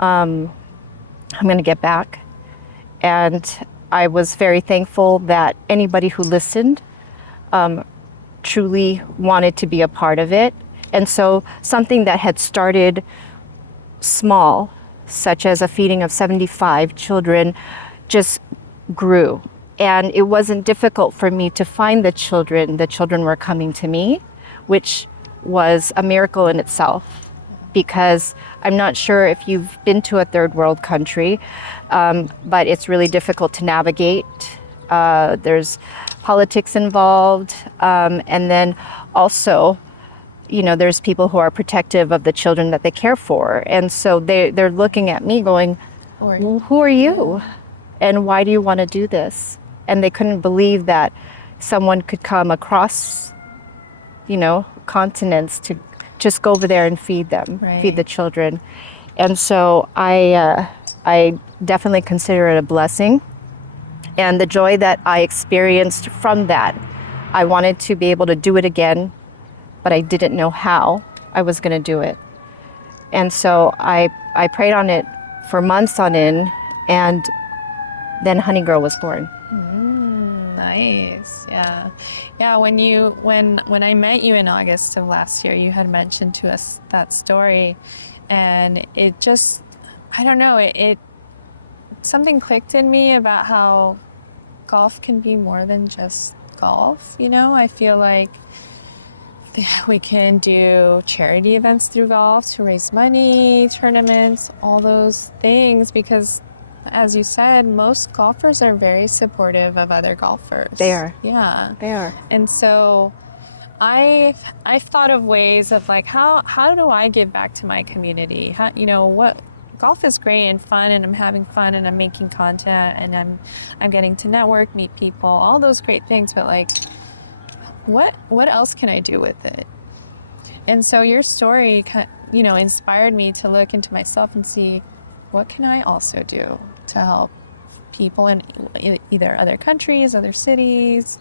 I'm going to get back. And I was very thankful that anybody who listened truly wanted to be a part of it. And so something that had started small, such as a feeding of 75 children, just grew. And it wasn't difficult for me to find the children. The children were coming to me, which was a miracle in itself, because I'm not sure if you've been to a third world country, but it's really difficult to navigate. There's politics involved, and then also, there's people who are protective of the children that they care for. And so they're looking at me going, well, who are you? And why do you want to do this? And they couldn't believe that someone could come across, continents to just go over there and feed them, feed the children. And so I definitely consider it a blessing. And the joy that I experienced from that, I wanted to be able to do it again, but I didn't know how I was going to do it. And so I prayed on it for months on end, and then Honey Girl was born. Nice. Yeah. When I met you in August of last year, you had mentioned to us that story, and it just, I don't know, it something clicked in me about how golf can be more than just golf. I feel like we can do charity events through golf to raise money, tournaments, all those things, because as you said, most golfers are very supportive of other golfers. They are. Yeah. They are. And so I've thought of ways of like, how do I give back to my community? Golf is great and fun, and I'm having fun, and I'm making content, and I'm getting to network, meet people, all those great things, but like, what else can I do with it? And so your story, inspired me to look into myself and see, what can I also do to help people in either other countries, other cities,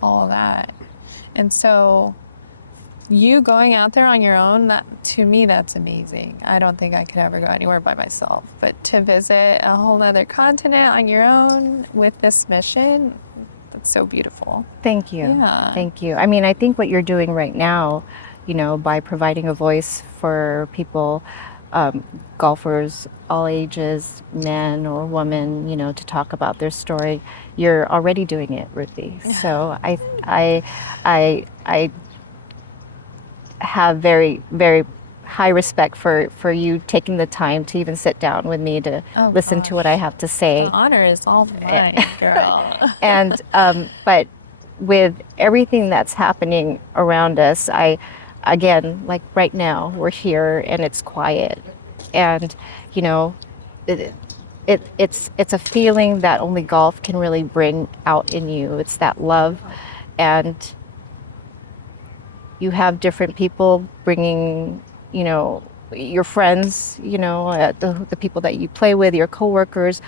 all of that. And so you going out there on your own, to me, that's amazing. I don't think I could ever go anywhere by myself. But to visit a whole other continent on your own with this mission, that's so beautiful. Thank you. Yeah. Thank you. I mean, I think what you're doing right now, by providing a voice for people, golfers, all ages, men or women, to talk about their story, you're already doing it, Ruthie. So I have very, very high respect for you taking the time to even sit down with me to listen to what I have to say. The honor is all mine, girl. And but with everything that's happening around us, again, like right now, we're here and it's quiet, and it's a feeling that only golf can really bring out in you. It's that love, and you have different people bringing, your friends, the people that you play with, your coworkers,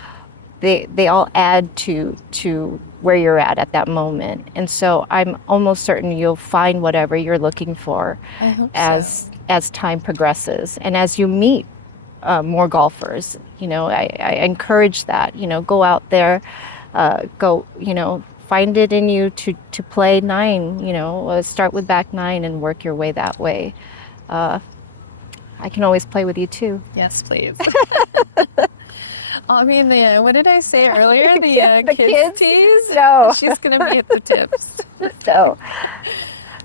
they all add to where you're at that moment. And so I'm almost certain you'll find whatever you're looking for I hope as time progresses and as you meet more golfers. You know, I encourage that. You know, go out there, go. You know, find it in you to play 9. You know, start with back 9 and work your way that way. I can always play with you too. Yes, please. I'll be in the, what did I say earlier? The kids tees? No. She's going to be at the tips. So,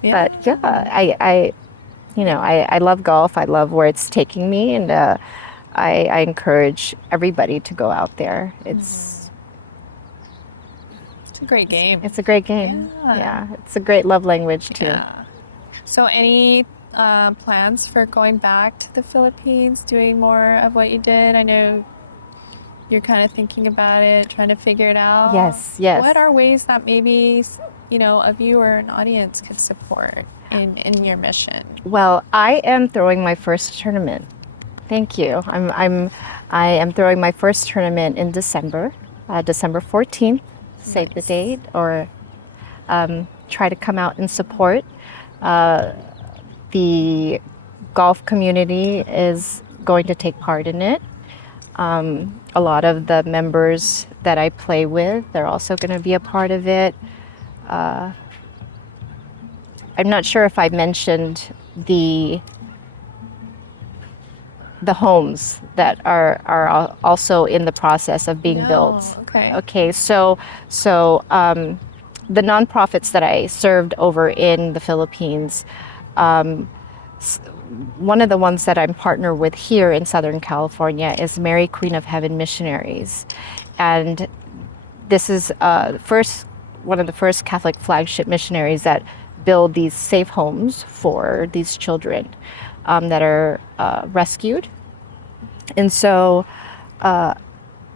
Yeah. but yeah, I love golf. I love where it's taking me, and I encourage everybody to go out there. It's a great game. It's a great game. Yeah. Yeah, it's a great love language too. Yeah. So any plans for going back to the Philippines, doing more of what you did? I know you're kind of thinking about it, trying to figure it out. Yes. What are ways that maybe, a viewer or an audience could support in your mission? Well, I am throwing my first tournament. Thank you. I am throwing my first tournament in December, December 14th. Save the date, or try to come out and support. The golf community is going to take part in it. A lot of the members that I play with, they're also going to be a part of it. I'm not sure if I mentioned the homes that are also in the process of being built. Okay. So the nonprofits that I served over in the Philippines, one of the ones that I'm partnered with here in Southern California is Mary Queen of Heaven Missionaries. And this is one of the first Catholic flagship missionaries that build these safe homes for these children that are rescued. And so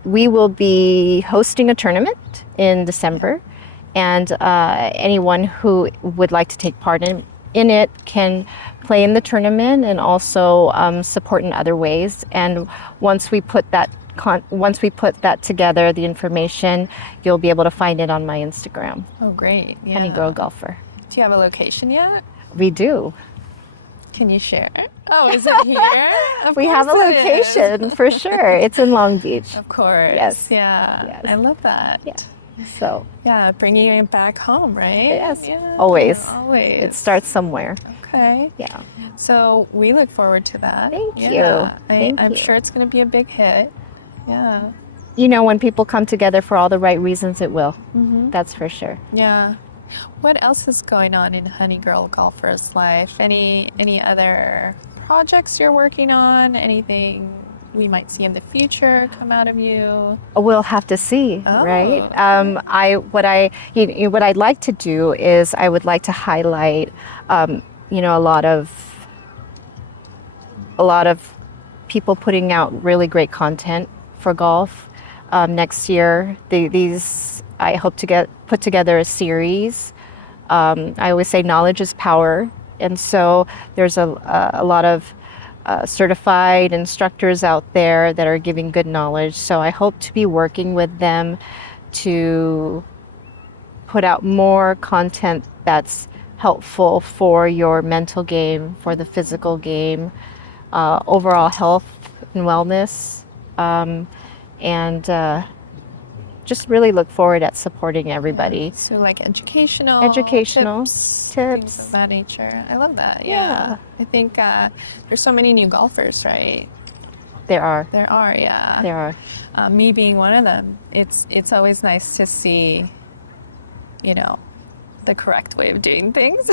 we will be hosting a tournament in December, and anyone who would like to take part in it can play in the tournament and also support in other ways. And once we put that together, the information, you'll be able to find it on my Instagram. Oh, great. Yeah. Honey Girl Golfer. Do you have a location yet? We do. Can you share? Oh, is it here? We have a location for sure. It's in Long Beach. Of course. Yes. Yeah. Yes. I love that. Yeah. So. Yeah, bringing it back home, right? Yes. Yeah. Always. Always. It starts somewhere. Okay. Yeah. So we look forward to that. Thank yeah. you. I'm sure it's going to be a big hit. Yeah. You know, when people come together for all the right reasons, it will. Mm-hmm. That's for sure. Yeah. What else is going on in Honey Girl Golfer's life? Any other projects you're working on? Anything we might see in the future come out of you? We'll have to see, right? What I'd like to do is I would like to highlight, a lot of people putting out really great content for golf. Next year, I hope to put together a series. I always say knowledge is power, and so there's a lot of certified instructors out there that are giving good knowledge. So I hope to be working with them to put out more content that's helpful for your mental game, for the physical game, overall health and wellness, and just really look forward at supporting everybody. So like educational tips, things of that nature. I love that. Yeah. I think there's so many new golfers, right? There are. Yeah. There are. Me being one of them, it's always nice to see, the correct way of doing things,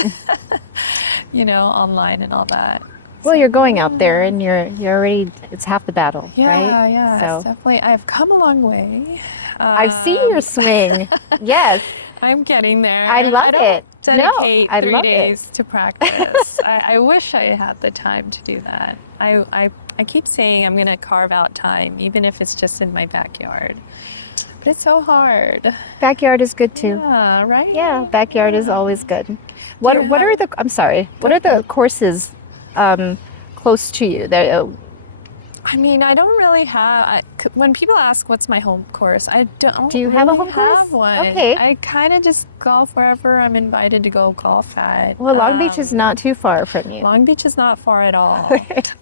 online and all that. Well, you're going out there and you're already, it's half the battle, right? Yeah, so definitely. I've come a long way. I've seen your swing. Yes. I'm getting there. I love it. Dedicate I 3 love days to practice. I wish I had the time to do that. I keep saying I'm going to carve out time, even if it's just in my backyard. But it's so hard. Backyard is good too. Yeah, right? Yeah, backyard is always good. What are the courses close to you? I mean, I don't really have. When people ask what's my home course, I don't. Do you have a really home course? have one. Okay. I kind of just golf wherever I'm invited to go golf at. Well, Long Beach is not too far from you. Long Beach is not far at all.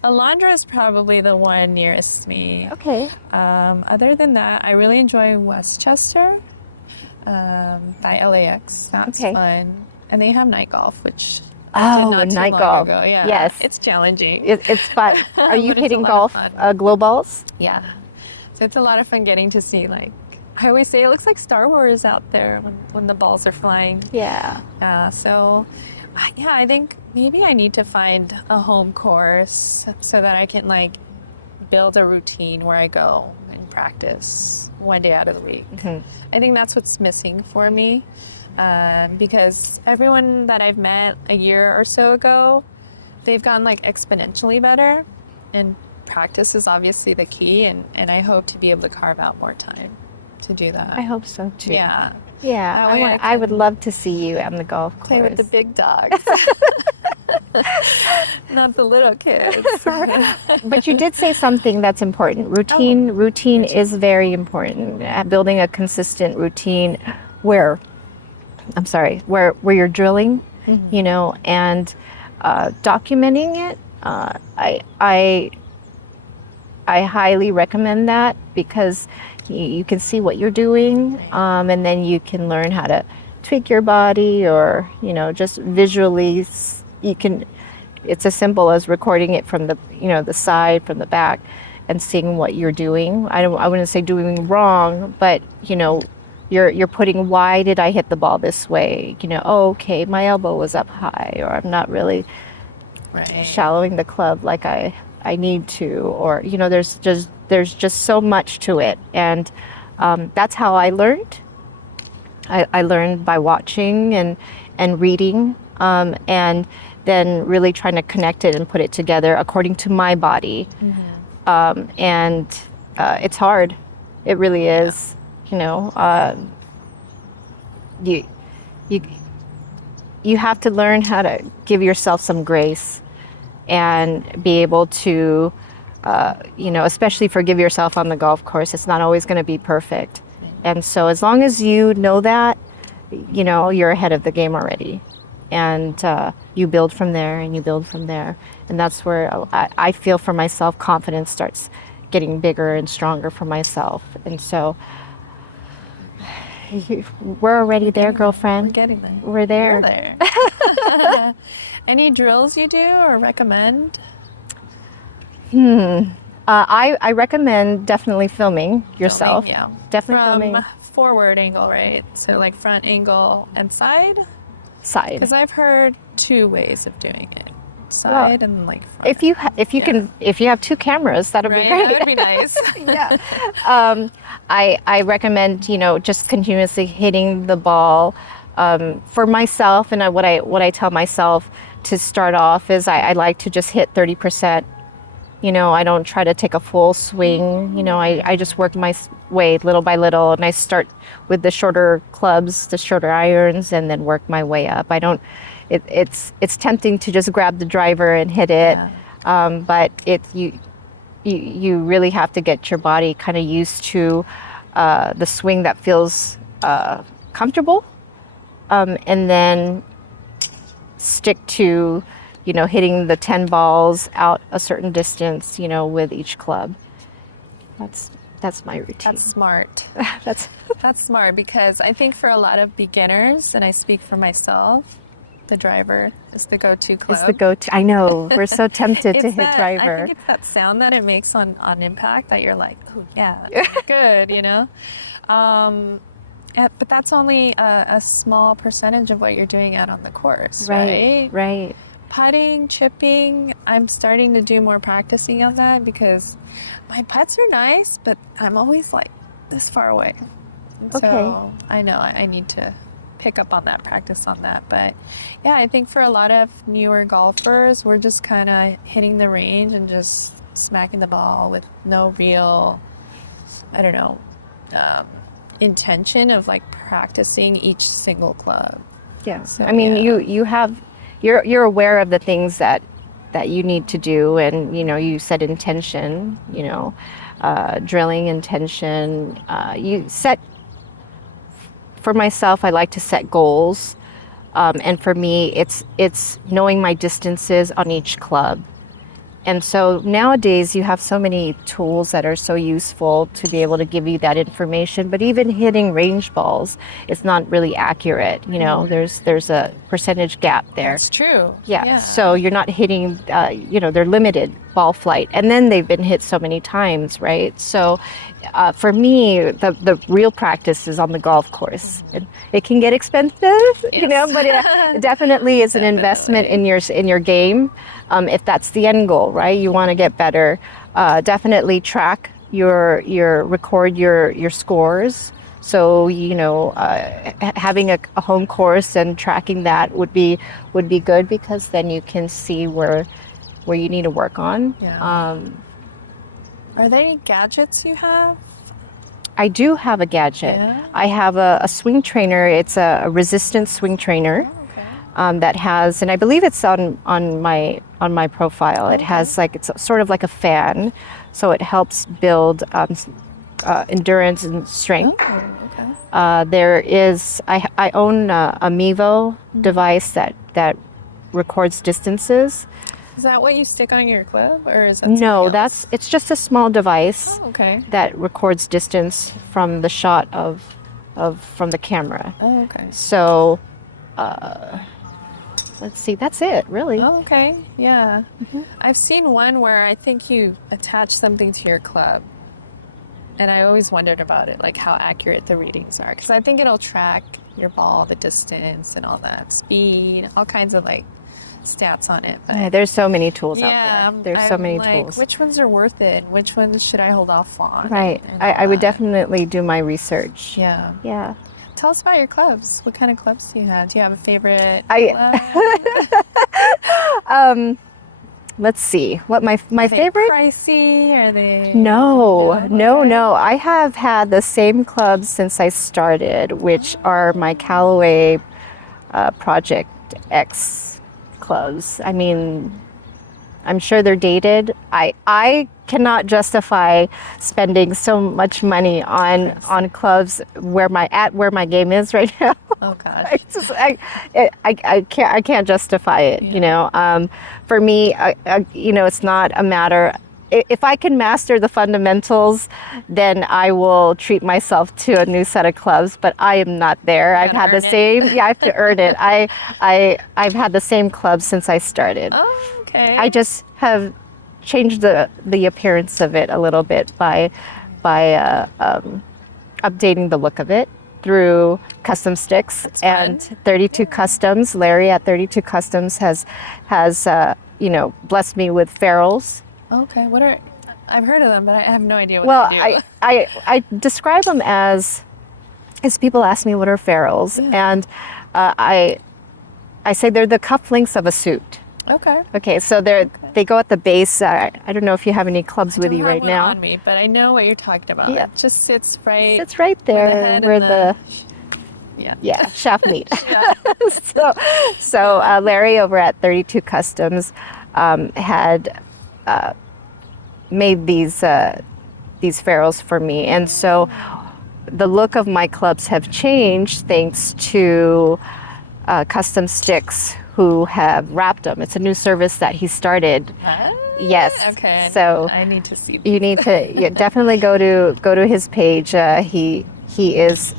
Alondra is probably the one nearest me. Okay. Other than that, I really enjoy Westchester by LAX. That's Okay. fun. And they have night golf, which I did not too night long golf. ago. Yeah. Yes. It's challenging. It's fun. Are you But it's a hitting lot golf of fun. glow balls? Yeah. So it's a lot of fun getting to see, like, I always say it looks like Star Wars out there when the balls are flying. Yeah. Yeah, I think maybe I need to find a home course so that I can, like, build a routine where I go and practice one day out of the week. Mm-hmm. I think that's what's missing for me. Because everyone that I've met a year or so ago, they've gotten like exponentially better, and practice is obviously the key, and I hope to be able to carve out more time to do that. I hope so too. Yeah. Yeah. That way I I would can love to see you on the golf course. Play with the big dogs. Not the little kids. But you did say something that's important. Routine is very important. Building a consistent routine where you're drilling, you know, and documenting it. I highly recommend that because you can see what you're doing, and then you can learn how to tweak your body, or, you know, just visually you can. It's as simple as recording it from the side, from the back, and seeing what you're doing. I wouldn't say doing wrong, but, you know, you're putting, why did I hit the ball this way? You know, oh, okay, my elbow was up high, or I'm not really shallowing the club like I need to, or, you know, there's just so much to it, and that's how I learned. I learned by watching and reading, and then really trying to connect it and put it together according to my body. And it's hard. It really is. You know, you have to learn how to give yourself some grace and be able to, you know, especially forgive yourself on the golf course. It's not always going to be perfect. And so as long as you know that, you know, you're ahead of the game already. And you build from there, and you build from there. And that's where I feel for myself, confidence starts getting bigger and stronger for myself. And so we're already there, girlfriend. We're getting there. We're there. You're there. Any drills you do or recommend? I recommend definitely filming yourself. Filming, yeah. Definitely From forward angle, right? So like front angle and side? side. Because I've heard two ways of doing it. Side and like front. If you have two cameras, that'll be Right? great. That would be nice. Yeah. I recommend, you know, just continuously hitting the ball. For myself, and what I tell myself to start off is I like to just hit 30%. You know, I don't try to take a full swing. You know, I just work my way little by little, and I start with the shorter clubs, the shorter irons, and then work my way up. I don't. It's tempting to just grab the driver and hit it, but you really have to get your body kind of used to the swing that feels comfortable, and then stick to, you know, hitting the 10 balls out a certain distance, you know, with each club. That's my routine. That's smart. That's smart, because I think for a lot of beginners, and I speak for myself, the driver is the go-to club. It's the go-to. I know. We're so tempted to hit driver. I think it's that sound that it makes on impact that you're like, oh yeah, good, you know? But that's only a small percentage of what you're doing out on the course, right? Right. Putting, chipping, I'm starting to do more practicing on that, because my putts are nice, but I'm always like this far away. Okay. So I know I need to pick up on that, practice on that. But yeah, I think for a lot of newer golfers, we're just kind of hitting the range and just smacking the ball with no real, I don't know, intention of like practicing each single club. Yeah. So, I mean, yeah. you're aware of the things that that you need to do, and you set intention, drilling intention. You set, for myself, I like to set goals, and for me, it's knowing my distances on each club. And so nowadays you have so many tools that are so useful to be able to give you that information, but even hitting range balls, it's not really accurate. There's a percentage gap there. That's true. Yeah. So you're not hitting, they're limited ball flight, and then they've been hit so many times, right? So for me, the real practice is on the golf course. It can get expensive, but it definitely is an investment in your game. If that's the end goal, right? You want to get better. Definitely track record your scores. So having a home course and tracking that would be good, because then you can see where you need to work on. Yeah. Are there any gadgets you have? I do have a gadget. Yeah. I have a swing trainer. It's a resistance swing trainer. Oh, okay. That has, and I believe it's on my profile. It has it's sort of like a fan, so it helps build endurance and strength. Oh, okay. There is, I own a Mevo device that records distances. Is that what you stick on your club, or is that No, something else? it's just a small device Oh, okay. that records distance from the shot from the camera. Oh, okay. So let's see, that's it, really. Oh, okay. Yeah. I've seen one where I think you attach something to your club, and I always wondered about it, like how accurate the readings are, because I think it'll track your ball, the distance, and all that, speed, all kinds of stats on it. But There's so many tools yeah, out there. There's so I'm many like, tools. which ones are worth it? Which ones should I hold off on? Right. and all I would that. definitely do my research. Yeah. Yeah. Tell us about your clubs. What kind of clubs do you have? Do you have a favorite club? Let's see. What my Are they favorite? pricey? Are they? No. Okay. I have had the same clubs since I started, which are my Callaway Project X clubs. I mean, I'm sure they're dated. I cannot justify spending so much money on clubs where my game is right now. Oh gosh. I can't justify it. For me, it's not a matter. If I can master the fundamentals, then I will treat myself to a new set of clubs. But I am not there. I've had the same. Yeah, I have to earn it. I've had the same clubs since I started. Oh, okay. I just have changed the appearance of it a little bit by updating the look of it through custom sticks and 32 Customs. Larry at 32 Customs has blessed me with ferrules. Okay. I've heard of them, but I have no idea what Well, they do. I describe them as people ask me what are ferrules, and I say they're the cufflinks of a suit. Okay. Okay, so they go at the base. I don't know if you have any clubs with you right I don't have now. one on me, but I know what you're talking about. Yeah. It just sits right. It's right there where where Yeah. shaft meet. Yeah. So Larry over at 32 Customs had made these ferrules for me, and so the look of my clubs have changed thanks to Custom Sticks, who have wrapped them. It's a new service that he started. Yes. Okay. So I need to see. you need to definitely go to his page. He is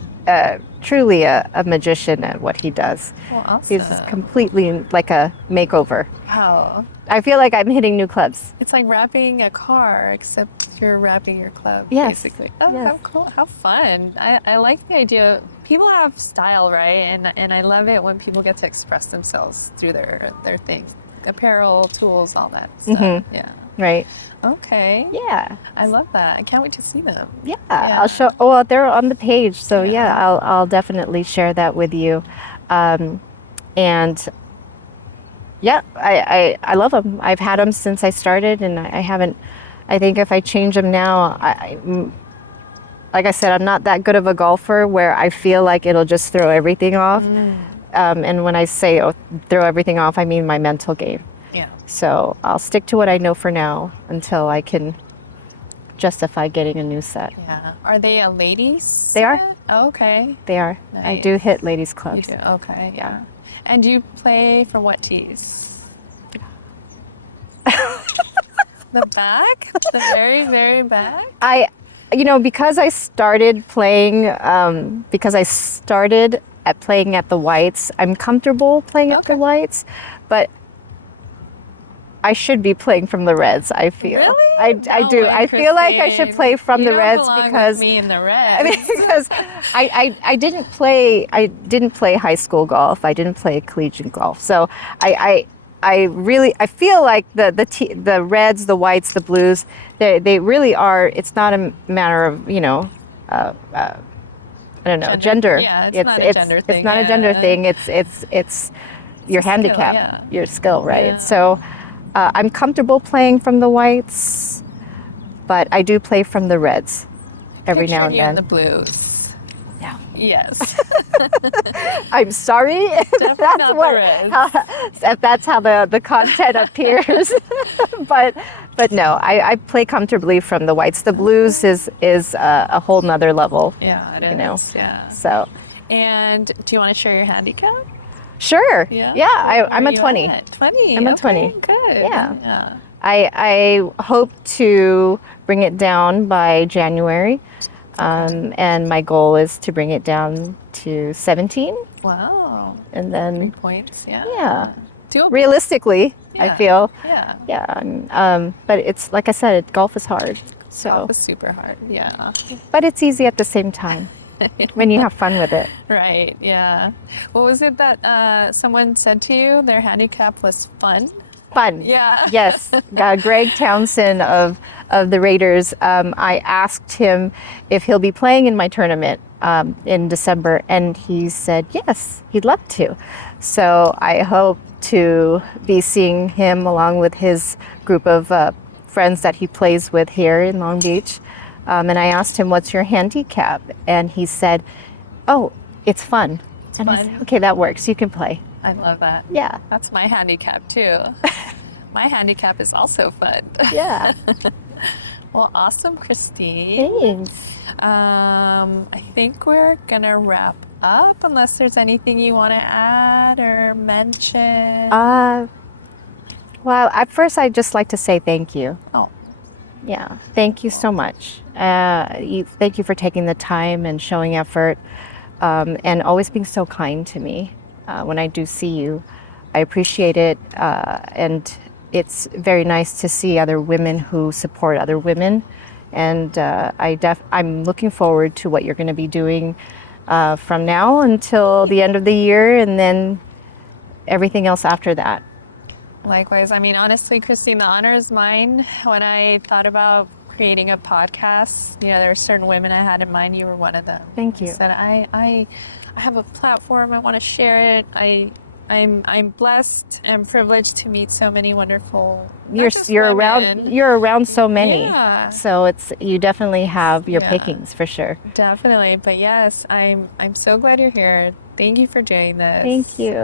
truly a magician at what he does. Well, awesome. He's completely like a makeover. Wow. I feel like I'm hitting new clubs. It's like wrapping a car, except you're wrapping your club, Yes. basically. Oh, Yes. how cool. How fun. I like the idea. People have style, right? And I love it when people get to express themselves through their things. Apparel, tools, all that stuff. Mm-hmm. Yeah. Right. Okay. Yeah. I love that. I can't wait to see them. Yeah. Yeah. I'll show. Oh, well, they're on the page. So Yeah. I'll definitely share that with you. And yeah, I love them. I've had them since I started, and I haven't. I think if I change them now, like I said, I'm not that good of a golfer where I feel like it'll just throw everything off. And when I say throw everything off, I mean my mental game. Yeah. So I'll stick to what I know for now until I can justify getting a new set. Yeah. Are they a ladies? They are. set? Oh, okay. They are. I do Nice. hit ladies You clubs. do. Okay. Yeah. And do you play from what tees? The back? The very, very back? Because I started playing, at playing at the whites, I'm comfortable playing at the Okay. whites, but I should be playing from the reds, I feel. Really? I No do. way, I feel like I should Christine. play from You the don't reds belong because with me in the reds. because I didn't play high school golf. I didn't play collegiate golf. So I feel like the reds, the whites, the blues, they really are. It's not a matter of I don't know, gender. Yeah, it's not a gender thing. It's not a gender Yeah. thing. It's your handicap, yeah. your skill, right? Yeah. So I'm comfortable playing from the whites, but I do play from the reds every now Pictured and you in then. the blues. No. Yes. I'm sorry. Definitely not the reds. That's how the content appears. but no, I play comfortably from the whites. The blues is a whole nother level. Yeah, it is. You know. Yeah. So And do you want to share your handicap? sure. Yeah. I'm Where a you 20. at? 20. I'm a Okay, 20. Good. Yeah. Yeah. I hope to bring it down by January. And my goal is to bring it down to 17. Wow. And 3 then, points. Yeah. yeah, Doable. realistically, I Yeah. feel, Yeah. yeah. But it's, like I said, golf is hard. So, Golf is super hard. Yeah. but it's easy at the same time when you have fun with it. Right. Yeah. What was it that someone said to you? Their handicap was fun. Fun. Yeah. Yes. Greg Townsend of the Raiders, I asked him if he'll be playing in my tournament in December, and he said yes, he'd love to. So I hope to be seeing him along with his group of friends that he plays with here in Long Beach. And I asked him, what's your handicap? And he said, oh, it's fun. And I fun. said, okay, that works. You can play. I love that. Yeah. That's my handicap too. My handicap is also fun. Yeah. Well, awesome, Christine. Thanks. I think we're gonna wrap up unless there's anything you want to add or mention. Well, at first, I'd just like to say thank you. Oh, Yeah, thank you so much. Thank you for taking the time and showing effort, and always being so kind to me when I do see you. I appreciate it, and it's very nice to see other women who support other women. And I'm looking forward to what you're going to be doing from now until the end of the year, and then everything else after that. likewise. I mean, honestly, Christine, the honor is mine. When I thought about creating a podcast, there were certain women I had in mind. You were one of them. Thank you. I said, I have a platform. I want to share it. I'm blessed and privileged to meet so many wonderful. not just You're women. around so many. Yeah. So you definitely have your Yeah. pickings for sure. Definitely, but yes, I'm so glad you're here. Thank you for doing this. Thank you.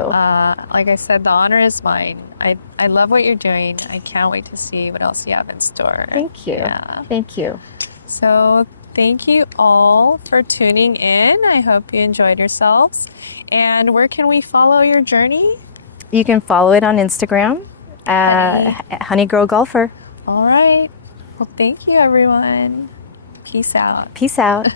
Like I said, the honor is mine. I love what you're doing. I can't wait to see what else you have in store. Thank you. Yeah. Thank you. So thank you all for tuning in. I hope you enjoyed yourselves. And where can we follow your journey? You can follow it on Instagram at Honey Girl Golfer. All right. Well, thank you, everyone. Peace out. Peace out.